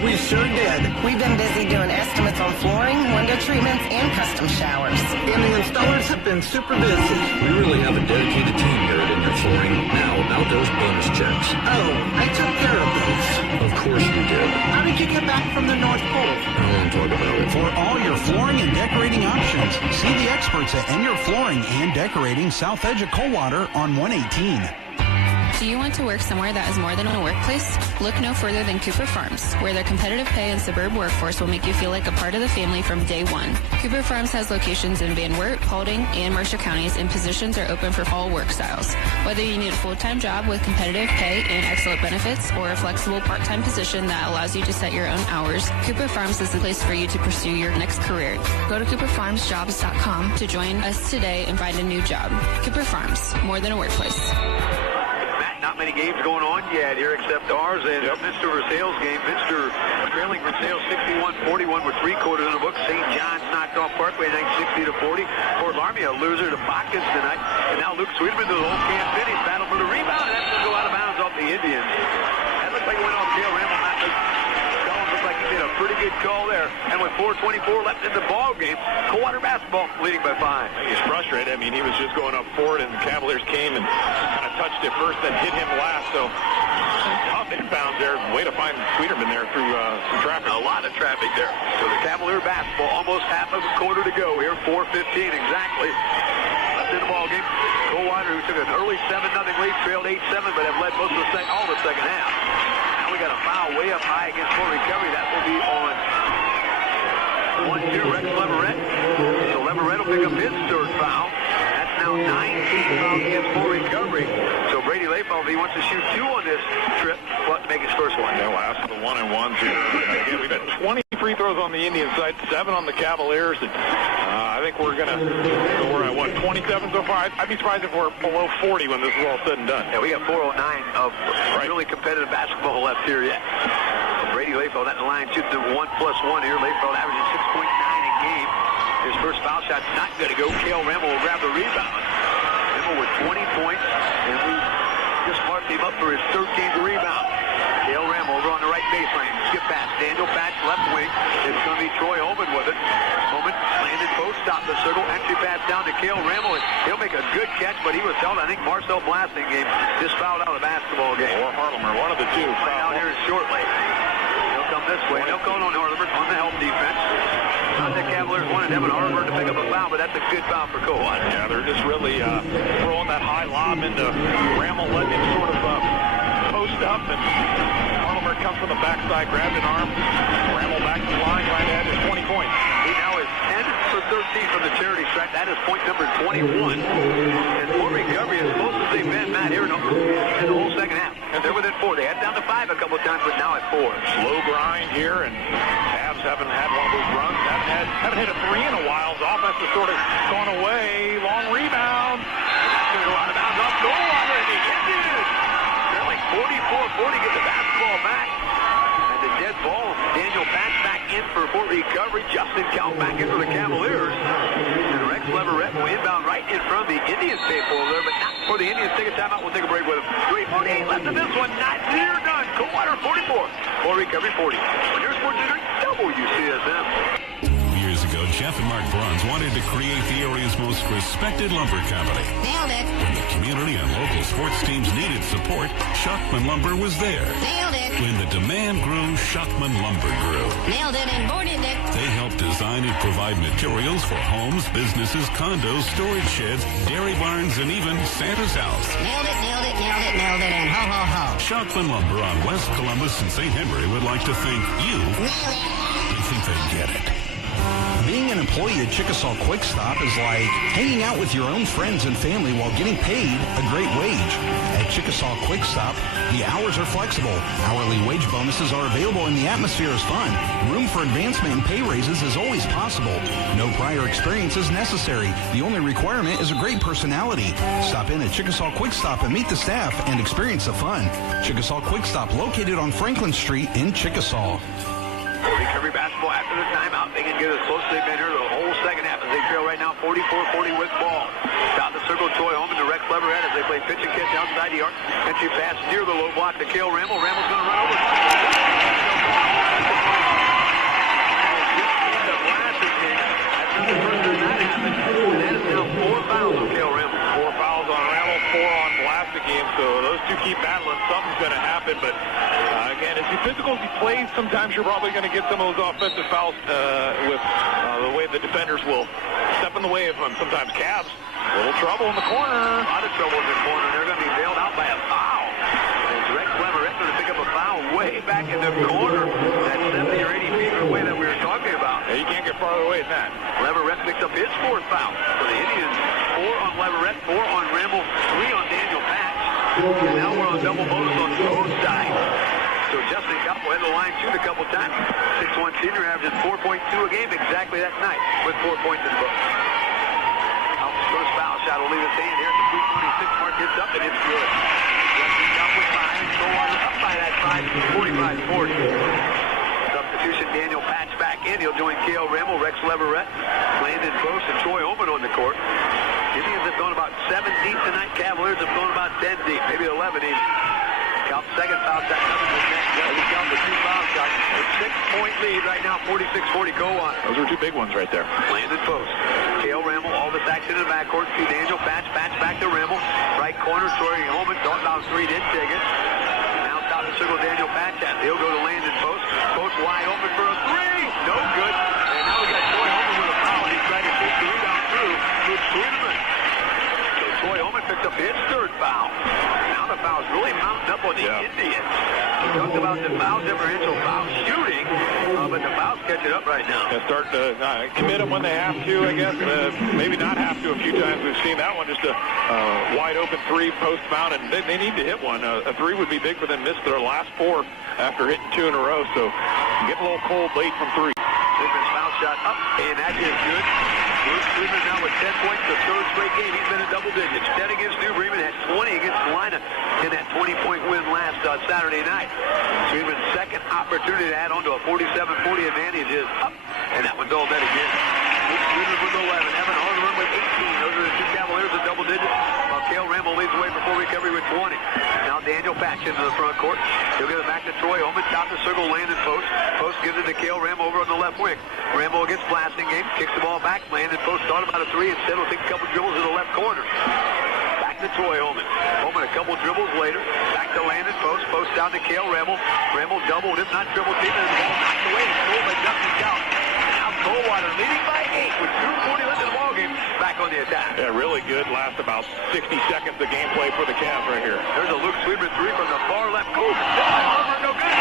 We sure did. We've been busy doing estimates on flooring, window treatments, and custom showers. And the installers have been super busy. We really have a dedicated team here at In Your Flooring. Now, about those bonus checks. Oh, I took care of those. Of course you did. How did you get back from the North Pole? I don't want to talk about it. For all your flooring and decorating options, see the experts at In Your Flooring and Decorating, south edge of Coldwater on 118. Do you want to work somewhere that is more than a workplace? Look no further than Cooper Farms, where their competitive pay and suburb workforce will make you feel like a part of the family from day one. Cooper Farms has locations in Van Wert, Paulding, and Mercer counties, and positions are open for all work styles. Whether you need a full-time job with competitive pay and excellent benefits, or a flexible part-time position that allows you to set your own hours, Cooper Farms is the place for you to pursue your next career. Go to CooperFarmsJobs.com to join us today and find a new job. Cooper Farms, more than a workplace. Not many games going on yet here except ours and Minster Versailles game. Minster trailing Versailles 61-41 with 3 quarters in the book. St. John's knocked off Parkway tonight 60-40. Fort Laramie a loser to Bacchus tonight. And now Luke Sweetman to the whole can finish. Battle for the rebound. And that's going to go out of bounds off the Indians. That looks like it went off Cale Ramble. Looks like he did a pretty good call there. And with 4:24 left in the ball game, Coldwater basketball leading by 5. He's frustrated. I mean, he was just going up forward, and the Cavaliers came and kind of touched it first, then hit him last. So tough dropped inbounds there. Way to find Sweeterman there through some traffic. A lot of traffic there. So the Cavalier basketball, almost half of a quarter to go here. 4:15 exactly. Left in the ball game. Coldwater, who took an early 7-0 lead, trailed 8-7, but have led most of the second half. Now we got a foul way up high against full recovery. That will be on 1-2 Rex Leverett. So Leverett will pick up his third foul. That's now 19 fouls against full recovery. So Brady Layfeld, if he wants to shoot 2 on this trip, will have to make his first one. Yeah, we'll ask for the 1-and-1s here. Again, we've had 20 free throws on the Indian side, 7 on the Cavaliers. And, I think we're going to go at, 27 so far? I'd be surprised if we're below 40 when this is all said and done. Yeah, we got 409 of really competitive basketball left here yet. So Brady Layfeld at the line shoots a 1+1 here. Layfeld averaging 6.9 a game. His first foul shot's not going to go. Cale Ramel will grab the rebound. Ramel with 20 points, and we just marked him up for his 13th rebound. Cale Ramel over on the right baseline. Skip pass. Daniel Patch left wing. It's going to be Troy Holman with it. Holman landed post, stopped the circle. Entry pass down to Cale Ramel. He'll make a good catch, but he was held. I think Marcel Blasting game just fouled out of the basketball game. Or Harlemer, one of the two. Down here shortly. He'll come this way. No call on Harlemer on the help defense. Not that Cavaliers wanted Evan Harlemer to pick up a foul, but that's a good foul for Coldwater. Yeah, they're just really throwing that high lob into Ramel, letting him sort of post up, and Harlemer comes from the backside, grabbed an arm. Ramel back to the line, right ahead is 20 points. He now is 10 for 13 from the charity stripe. That is point number 21. And full recovery as close as they've been, Matt, here in the whole second half. And they're within 4. They had down to 5 a couple of times, but now at 4. Slow grind here, and Cavs haven't had one of those runs. Haven't hit a 3 in a while. His offense has sort of gone away. Long rebound. Going to go out of bounds off Coldwater, and he hits it. They're like 44-40, get the basketball back. And the dead ball, Daniel Patch back in for full recovery. Justin Count back in for the Cavaliers. And Rex Leverett will inbound right in front of the Indians table over there, but not before the Indians take a timeout. We'll take a break with them. 3:48 left in this one. Not near done. Coldwater 44. Full recovery 40. When you're sports leader, WCSM. Years ago, Jeff and Mark Bruns wanted to create the area's most respected lumber company. Nailed it. When the community and local sports teams needed support, Schuckman Lumber was there. Nailed it. When the demand grew, Schuckman Lumber grew. Nailed it and boarded it. They help design and provide materials for homes, businesses, condos, storage sheds, dairy barns, and even Santa's house. Nailed it, nailed it, nailed it, nailed it, and ho, ho, ho. Schuckman Lumber on West Columbus and St. Henry would like to thank you. They think they get it. Being an employee at Chickasaw Quick Stop is like hanging out with your own friends and family while getting paid a great wage. At Chickasaw Quick Stop, the hours are flexible. Hourly wage bonuses are available and the atmosphere is fun. Room for advancement and pay raises is always possible. No prior experience is necessary. The only requirement is a great personality. Stop in at Chickasaw Quick Stop and meet the staff and experience the fun. Chickasaw Quick Stop, located on Franklin Street in Chickasaw. Recovery basketball after the timeout. They can get as close as they've been here the whole second half as they trail right now 44-40 with ball. Down the circle, Troy Holman to Rex Leverett as they play pitch and catch outside the arc. Entry pass near the low block to Cale Ramel. Ramel's going to run over. And that is now 4 fouls on Cale Ramel. 4 fouls on Ramel, 4 on Blastic game. So those two keep battling. Something's going to happen, but again, as physical as he plays, sometimes you're probably going to get some of those offensive fouls with the way the defenders will step in the way of him. Sometimes Cavs, a little trouble in the corner. A lot of trouble in the corner. They're going to be bailed out by a foul. And Rex Leverett going to pick up a foul way back in the corner. That 70 or 80 feet away that we were talking about. Yeah, you can't get farther away than that. Leverett picks up his 4th foul for the Indians. 4 on Leverett, 4 on Ramel, 3 on Daniel Patch. And now we're on double bonus on both sides. So Justin Cowboy had the line shoot a couple times. 6'1" senior averages 4.2 a game exactly that night with 4 points in the book. First foul shot will leave his hand here at the 2:26 mark. Gets up and it's good. Justin Cowboy 5. Coldwater up by that 5, 45-40. Substitution, Daniel Patch back in. He'll join Cale Ramel, Rex Leverett, Landon Close, and Troy Holman on the court. Indians have gone about 7 deep tonight. Cavaliers have gone about 10 deep, maybe 11 even. Count second foul shot coming from that. We count the 2 foul shots. A 6-point lead right now, 46-40 Coldwater. Those are 2 big ones right there. Landon post. Cale Ramel, all this action in the backcourt to Daniel Patch. Patch back to Ramel. Right corner, Troy Holman. Thought about 3, didn't take it. Now top of the circle Daniel Patch has. He'll go to Landon Post. Post wide open for a three. No good. And now we got Troy Holman with a foul. He tried to take the rebound through Luke Sweeterman. So Troy Holman picks up his third foul. Now the foul's really mounting up on the Indians. We talked about the foul differential, foul shooting, but the fouls catching up right now. Start to commit them when they have to, I guess. Maybe not have to a few times. We've seen that one, just a wide open three post mount, and they need to hit one. A three would be big for them. Missed their last four after hitting two in a row, so getting a little cold late from three. Sweeterman's foul shot up, and that is good. Luke Sweeterman now with 10 points, the third straight game. He's been in double digits. 10 against New Bremen, had 20 against Salina in that 20-point win last Saturday night. Sweeterman's second opportunity to add on to a 47-40 advantage is up, and that one's all net again. Luke Sweeterman with 11, Evan Harderman with 18. Those are the two Cavaliers in double digits, while Cale Ramble leads the way before recovery with 20. Now Daniel Patch into the front court. He'll get it back to Troy Holman, top the circle, Landon Post. Post gives it to Cale Ramble over on the left wing. Rambo against Blastingame, kicks the ball back. Landon Post thought about a three. Instead, will take a couple dribbles to the left corner. Back to Troy Holman. Holman a couple dribbles later. Back to Landon Post. Post down to Cale Ramble. Ramble doubled him, not triple team, and the ball knocked away. It's goal by Justin Couch. Now Coldwater leading by 8 with 2:40 left in the ballgame. Back on the attack. Yeah, really good. Last about 60 seconds of gameplay for the Cavs right here. There's a Luke Sweeterman three from the far left corner. No good.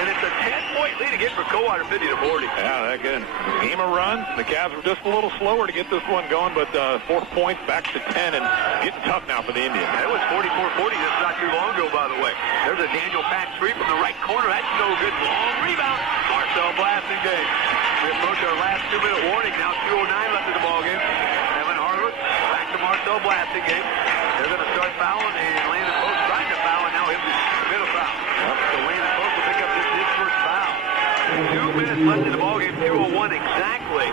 And it's a 10-point lead again for Coldwater, 50-40. Yeah, that good. Game of runs. The Cavs were just a little slower to get this one going, but 4 points back to 10 and getting tough now for the Indians. That was 44-40 just not too long ago, by the way. There's a Daniel Patch three from the right corner. That's no good. Long rebound. Marcel Blastingame. We approach our last 2-minute warning now. 2:09 left in the ballgame. Evan Harwood back to Marcel Blastingame. They're going to start fouling, and Landon Post trying to foul, and now he'll be middle foul. So Landon Post will pick up his first foul. 2 minutes left in the ballgame, 2:01 exactly.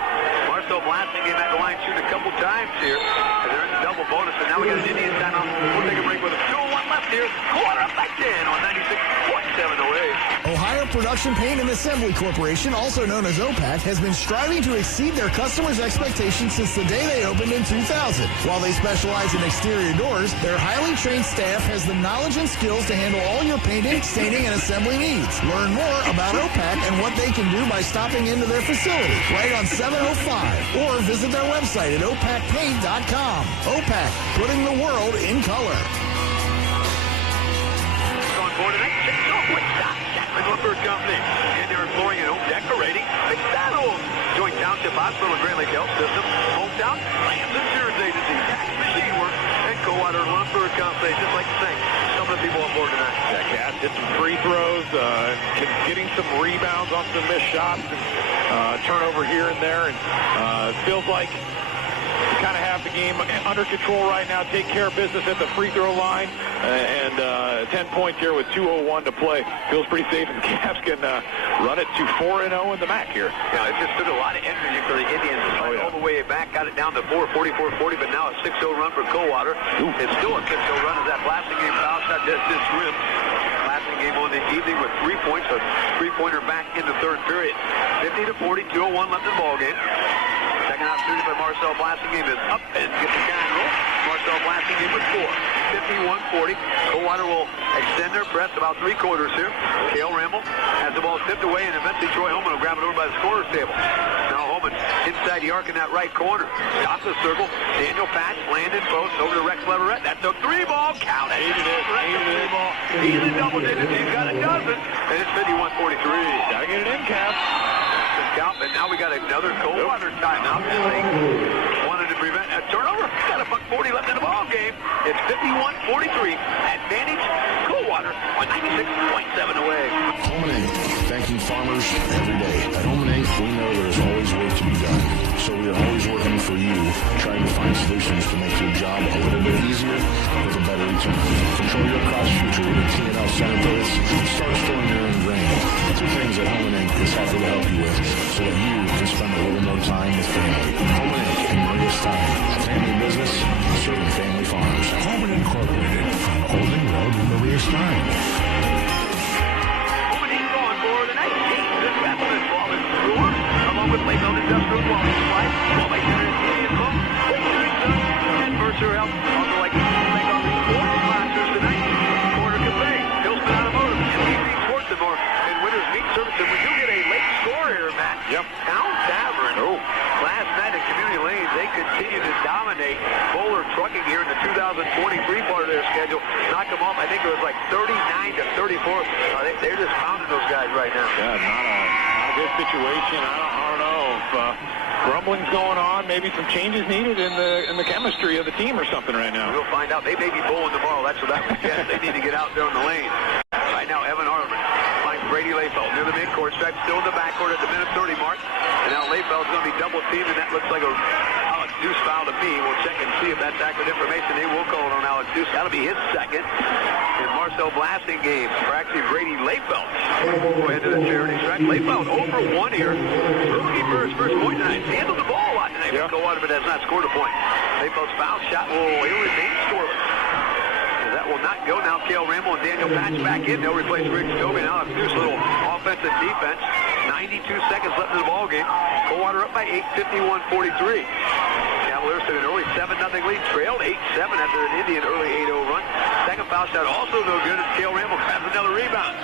Marcel Blastingame at the line shooting a couple times here. And they're in the double bonus, and now we got an Indian timeout. We'll take a break with a 2:01 left here. Quarter up by 10 on 96.7 away. Ohio Production Paint and Assembly Corporation, also known as OPAC, has been striving to exceed their customers' expectations since the day they opened in 2000. While they specialize in exterior doors, their highly trained staff has the knowledge and skills to handle all your painting, staining, and assembly needs. Learn more about OPAC and what they can do by stopping into their facility right on 705 or visit their website at opacpaint.com. OPAC, putting the world in color. On board tonight, quick stop. Jackman Lumber Company. Indoor flooring and home decorating. McDonald's. Joint Township Hospital and Grand Lake Health System. Hometown Lambs Insurance Agency. Tax Machine Work. And Coldwater Lumber Company. Just like to thank some of the people on board tonight. Yeah, Cass did some free throws, getting some rebounds on some missed shots, and turnover here and there, and it feels like you kind of have the game under control right now. Take care of business at the free throw line, and 10 points here with 2:01 to play. Feels pretty safe, and the Cavs can run it to 4-0 in the MAC here. Yeah, it just took a lot of energy for the Indians to fight all the way back. Got it down to 4:44-40, but now a 6-0 run for Coldwater. It's still a 6-0 run as that Blastingame foul shot just dismissed. Blastingame on the evening with 3 points, a three-pointer back in the third period. 50-40, 2:01 left in the ballgame. Second opportunity by Marcel Blastingame is up and gets the carry and roll. Marcel Blastingame with 4. 51-40. Coldwater will extend their press about 3 quarters here. Cale Ramble has the ball tipped away, and eventually Troy Holman will grab it over by the scorer's table. Now Holman inside the arc in that right corner. Top of the circle. Daniel Patch, Landon Post over to Rex Leverett. That's a 3-ball count. He's in double digits. He's got a dozen, and it's 51-43. Gotta get it in, Cav. Count, and now we got another Coldwater timeout. They wanted to prevent a turnover. Got a $1.40 left in the ball game. It's 51-43. Advantage Coldwater on 96.7 away. Home Inc. Thanking farmers every day. At Home Inc., we know there's always work to be done. So we are always working for you, trying to find solutions to make your job a little bit easier with a better return. Control your cost future with a T&L Center Base. Start storing your own grain. 2 things that Home Inc. is happy to help you with so that you can spend a little more time with family. Home Inc. in Maria Stein. A family business serving family farmers. Home Incorporated from Holding Road in Maria Stein. Along with Layfield Industrial Quality Supply, Mercer Health on like 39-34. They're just pounding those guys right now. Yeah, not a good situation. I don't know if grumbling's going on. Maybe some changes needed in the chemistry of the team or something right now. We'll find out. They may be bowling tomorrow. That's what that would get. They need to get out there on the lane. Right now, Evan Hartman finds Brady Layfeld near the midcourt. Stripe still in the backcourt at the minute 30 mark. And now Layfeld's going to be double teamed, and that looks like a Alex Deuce foul to me. We'll check and see if that's accurate information. They will call it on Alex Deuce. That'll be his second. And Marcel Blasting game for actually Brady Layfeld. We'll go ahead to the charity stripe. Layfeld over 1 here. Rookie for his first point tonight. He handled the ball a lot tonight. Yeah. Coldwater, but has not scored a point. Layfeld's foul shot will remain scoreless. That will not go. Now Cale Ramble and Daniel Patch back in. They'll replace Rick Stobie. Now it's Deuce. Little offensive defense. 92 seconds left in the ball game. Coldwater up by 8, 51-43. Cavaliers took an early 7-0 lead. Trailed 8-7 after an Indian early 8-0 run. Second foul shot also no good as Cale Ramble grabs another rebound.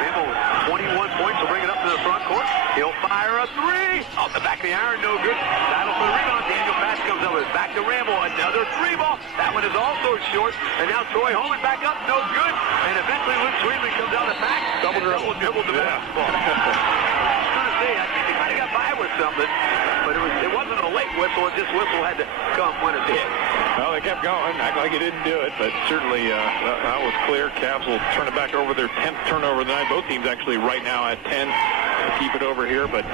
Ramble with 21 points will bring it up to the front court. He'll fire a three. Off the back of the iron. No good. Battle for the rebound. Daniel Patch comes up with it. Back to Ramble. Another three ball. That one is also short. And now Troy Holman back up. No good. And eventually Luke Sweetman comes out of the pack. Double dribbled the basketball. I was going to say, I think they might have got by with something. But it wasn't a late whistle. This whistle had to come when it did. Well, they kept going. Act like it didn't do it. But certainly that was clear. Cavs will turn it back over their 10th turnover of the night. Both teams actually right now at 10 to keep it over here. But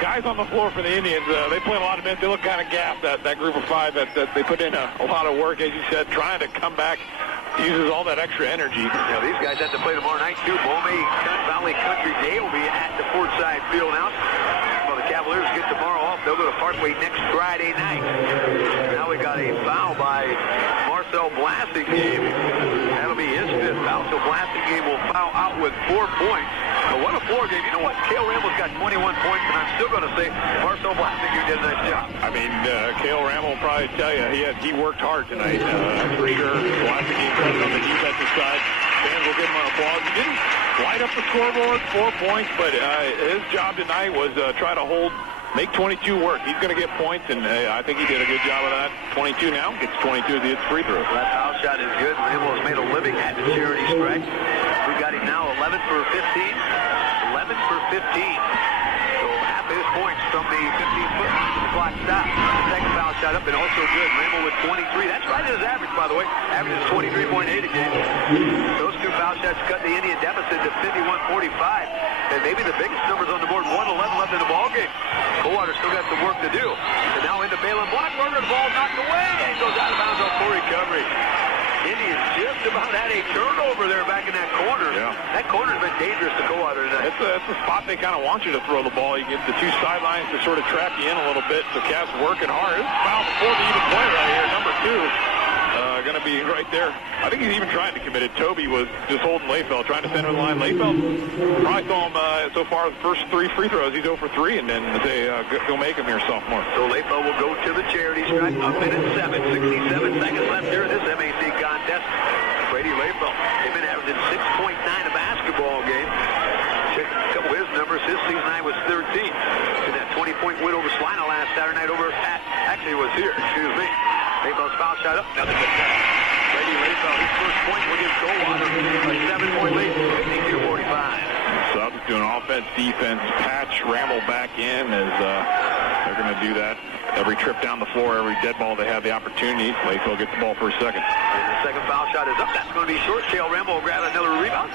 guys on the floor for the Indians, they play a lot of minutes. They look kind of gassed, that group of five. That they put in a lot of work, as you said, trying to come back. Uses all that extra energy. Yeah, these guys have to play tomorrow night, too. Bomay Valley Country Day will be at the Portside Field now. Well, the Cavaliers get tomorrow off. They'll go to Parkway next Friday night. Now we got a foul by Marcel Blasting game. That'll be his fifth foul. So Blasting game will foul out with 4 points. But what a floor game. You know what? Cale Ramble's got 21 points, and I'm still going to say Marcel Blasting did a nice job. I mean, Cale Ramble will probably tell you he worked hard tonight, for sure. Blasting game on the defensive side. Fans will give him an applause. He didn't light up the scoreboard, 4 points, but his job tonight was try to make 22 work. He's going to get points, and I think he did a good job of that. 22 now, gets 22 as he hits free throws. That foul shot is good. Ramble has made a living at the charity stripe. We got him now 11 for 15. 11 for 15. So half his points from the 15-foot line to the clock stop. Second foul shot up and also good. Ramble with 23. That's right at his average, by the way. Average is 23.8 a game. Those two foul shots cut the Indian deficit to 51-45. And maybe the biggest numbers on the board, 111 left in the ball game. Coldwater still got some work to do. And now into Balin Blockberger, the ball knocked away and goes out of bounds on poor recovery. Indians just about had a turnover there back in that corner. Yeah. That corner's been dangerous to Coldwater tonight. It's a spot they kind of want you to throw the ball. You get the two sidelines to sort of trap you in a little bit. So Cavs working hard. It's foul before they even play right here. Number 2. Going to be right there. I think he's even trying to commit it. Toby was just holding Layfeld, trying to send him the line. Layfeld probably saw him so far the first 3 free throws. He's 0 for 3, and then they go make him here, sophomore. So Layfeld will go to the charity stripe. A minute 7, 67 seconds left here in this MAC contest. Brady Layfeld came in averaging 6.9 a basketball game. Check a couple of his numbers. His season high was 13. In that 20-point win over Salina last Saturday night over at, actually it was here, excuse me. Layfeld's foul shot up. Nothing but that. Brady Layfeld, his first point will give Coldwater a 7-point lead, 52-45. So just doing offense, defense, Patch, Ramble back in as they're going to do that. Every trip down the floor, every dead ball they have the opportunity. Layfeld gets the ball for a second. And the second foul shot is up. That's going to be short. Cale Ramble will grab another rebound.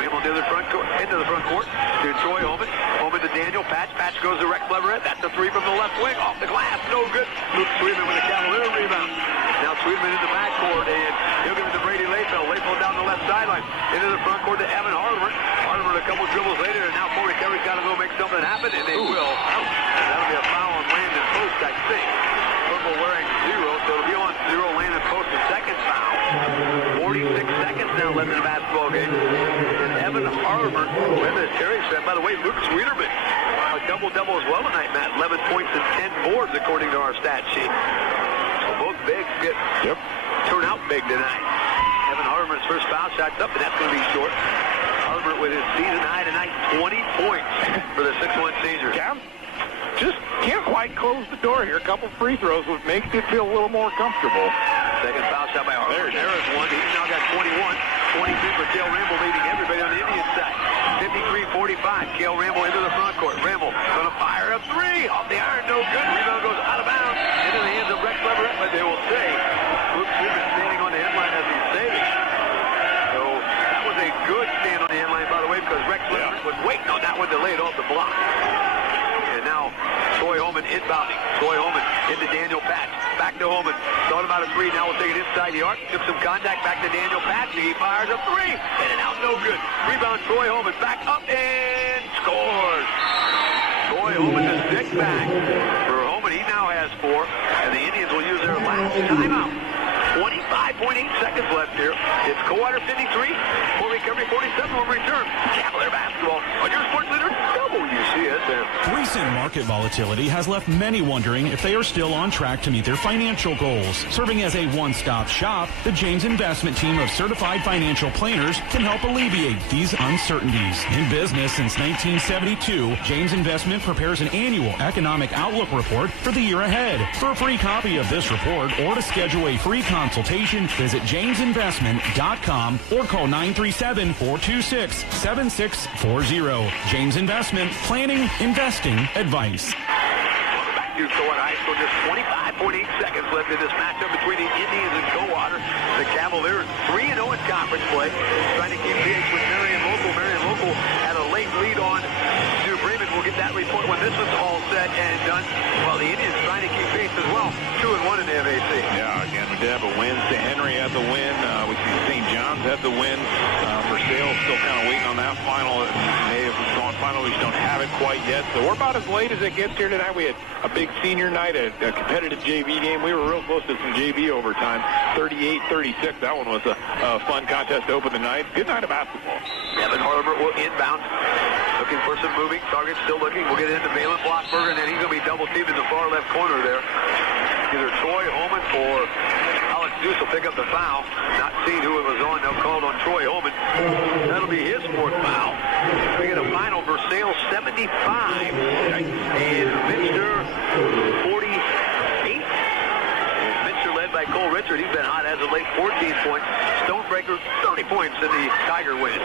Ramble into the front court to Troy Holman. Holman to Daniel Patch. Patch goes to Rex Leverett. That's a three from the left wing. Off the glass. No good. Luke Sweetman with a Cavalier rebound. Now Sweetman in the backcourt, and he'll give it to Brady Layfeld. Layfeld down the left sideline. Into the front court to Evan Hartman. Hartman a couple dribbles later, and now Corey Kerry's got to go make something happen, and they will. And that'll be a foul on Landon Post, I think. Purple wearing 0, so it'll be on 0. Landon Post, the second foul. 46 seconds now left in the basketball game. And Evan Hartman with a Terry set. By the way, Luke Sweeterman, a double-double as well tonight, Matt. 11 points and 10 boards, according to our stat sheet. So both bigs turn out big tonight. Evan Hartman's first foul shot's up, and that's going to be short. Hartman with his season high tonight, 20 points for the 6'1 senior. Cam just can't quite close the door here. A couple free throws would make it feel a little more comfortable. Second foul shot by Hartman. There is one. He's now got 21. 23 for Cale Ramble, leading everybody on the Indian side. 53-45. Cale Ramble into the front court. Ramble going to fire a three off the iron. No good. Rebound goes out of bounds into the hands of Rex Leverett, but they will say Luke Sweetman standing on the headline as he's saving. So that was a good stand on the headline, by the way, because Rex Leverett was waiting on that one to lay it off the block. And now Troy Holman inbounding. Troy Holman into Daniel Patch. Back to Holman. Thought about a three. Now we'll take it inside the arc. Took some contact. Back to Daniel Patch. He fires a three. In and out. No good. Rebound Troy Holman. Back up and scores. Troy Holman to stick back. For Holman, he now has 4. And the Indians will use their last timeout. 25.8 seconds left here. It's Coldwater 53. For recovery 47 will return. Cavalier basketball on your sports leader, WCSN. Recent market volatility has left many wondering if they are still on track to meet their financial goals. Serving as a one-stop shop, the James Investment team of certified financial planners can help alleviate these uncertainties. In business since 1972, James Investment prepares an annual economic outlook report for the year ahead. For a free copy of this report or to schedule a free consultation, visit jamesinvestment.com or call 937-426-7640. James Investment, planning, investing, advice. Back to Coldwater High School, just 25.8 seconds left in this matchup between the Indians and Coldwater. The Cavaliers 3-0 in conference play, trying to keep pace with Marion Local. Marion Local had a late lead on New Bremen. We'll get that report when this is all said and done. Well, the Indians trying to keep pace as well. 2-1 in the MAC. Yeah, again, we did have a win. St. Henry had the win. We see St. John's had the win. Versailles still kind of waiting on that final. It may have gone final. We just don't have it quite yet. So we're about as late as it gets here tonight. We had a big senior night, a competitive JV game. We were real close to some JV overtime, 38-36. That one was a fun contest to open the night. Good night of basketball. Evan Harber will inbound. Looking for some moving. Target still looking. We'll get into Valen Blockberger, and then he's going to be double teamed in the far left corner there. Either Troy Holman or Alex Deuce will pick up the foul. Not seeing who it was on. They'll call it on Troy Holman. That'll be his 4th foul. We get a final Versailles 75 and Minster 48. Minster led by Cole Richard. He's been hot as of late. 14 points. Stonebreaker 30 points in the Tiger win.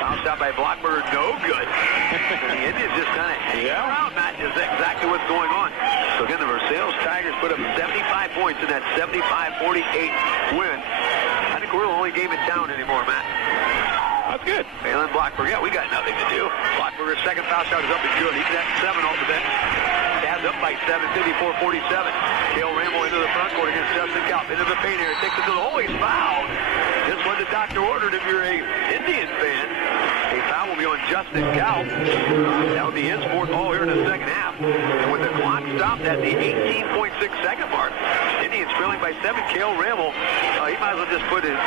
Foul shot by Blockberger, no good. The Indians just kind of hanging around, Matt, is exactly what's going on. So again, the Versailles Tigers put up 75 points in that 75-48 win. I think we're the only game in town anymore, Matt. That's good. Valen Blockberger, yeah, we got nothing to do. Blockberger's second foul shot is up and good. He's at 7 off the bench. Tabs up by 7, 54-47. Cale Ramble into the front court against Justin Kalp. Into the paint area, takes it to the hole. He's fouled. Just what the doctor ordered if you're a Indian fan. A foul will be on Justin Kalp. That would be his 4th all here in the second half. And with the clock stopped at the 18.6-second mark, Indians trailing by 7. Cale Ramble, he might as well just put his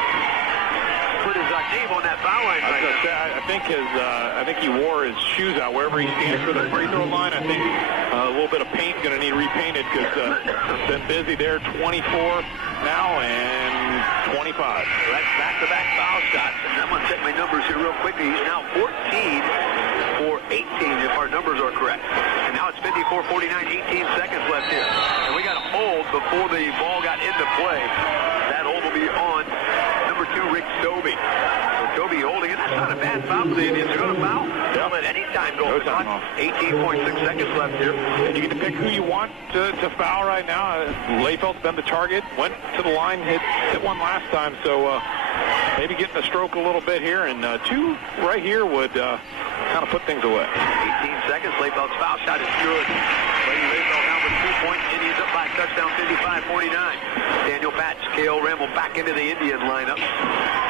name on that foul line. I think he wore his shoes out wherever he stands for the free throw line. I think a little bit of paint's going to need repainted because been busy there. 24 now and 25. That's back-to-back foul shots. And I'm going to check my numbers here real quickly. He's now 14 for 18 if our numbers are correct. And now it's 54-49, 18 seconds left here. And we got a hold before the ball got into play. That hold will be on number 2, Rick Dobie. So Dobie holding it. That's not a bad foul for the Indians. They're going to foul. They'll let any time go. 18.6 seconds left here. And you get to pick who you want to foul right now. Layfeld's been the target. Went to the line, hit one last time. So maybe getting a stroke a little bit here. And 2 right here would kind of put things away. 18 seconds. Layfeld's foul shot is good. Lady Layfeld now with 2 points. Indians up by a touchdown, 55-49. Daniel Patch, Cale Ramble back into the Indian lineup.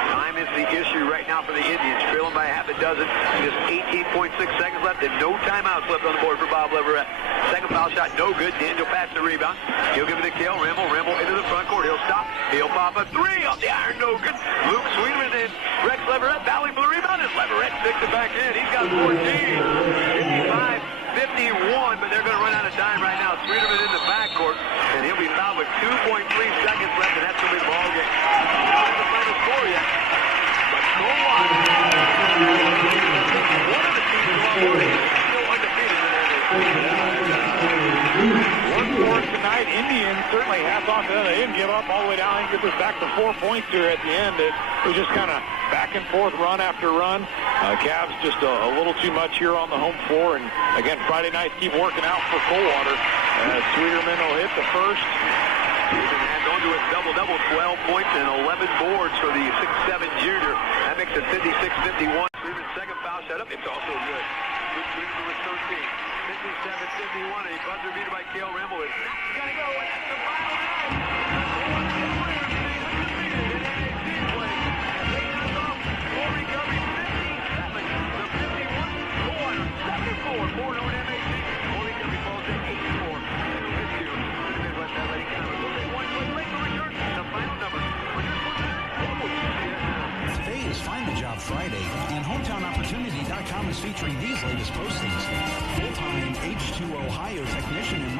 Time is the issue right now for the Indians. Trailing by half a dozen. Just 18.6 seconds left and no timeouts left on the board for Bob Leverett. Second foul shot, no good. Daniel Patch the rebound. He'll give it to Cale Ramble. Ramble into the front court. He'll stop. He'll pop a 3 off the iron. No good. Luke Sweetman and Rex Leverett battling for the rebound. And Leverett sticks it back in. He's got 14. 55-51, but they're going to run out of time right now. Sweeterman in the backcourt, and he'll be fouled with 2.3 seconds left, and that's going to be the ball game. Not the final score yet, but Coldwater, one of the teams still undefeated in the One for tonight. Indians certainly hats off up. They didn't give up all the way down. They get this back to 4 points here at the end. It was just kind of back and forth, run after run. Cavs just a little too much here on the home floor. And again, Friday nights keep working out for Coldwater. Sweeterman will hit the first. And on to a double-double, 12 points and 11 boards for the 6'7 junior. That makes it 56-51. Sweeterman's second foul shot up. It's also good. Sweeterman with 13. 57-51. A buzzer beater by Cale Rimble. It's got to go. And that's the final night. Today is Find the Job Friday, and HometownOpportunity.com is featuring these latest postings. Full-time H2 Ohio technician in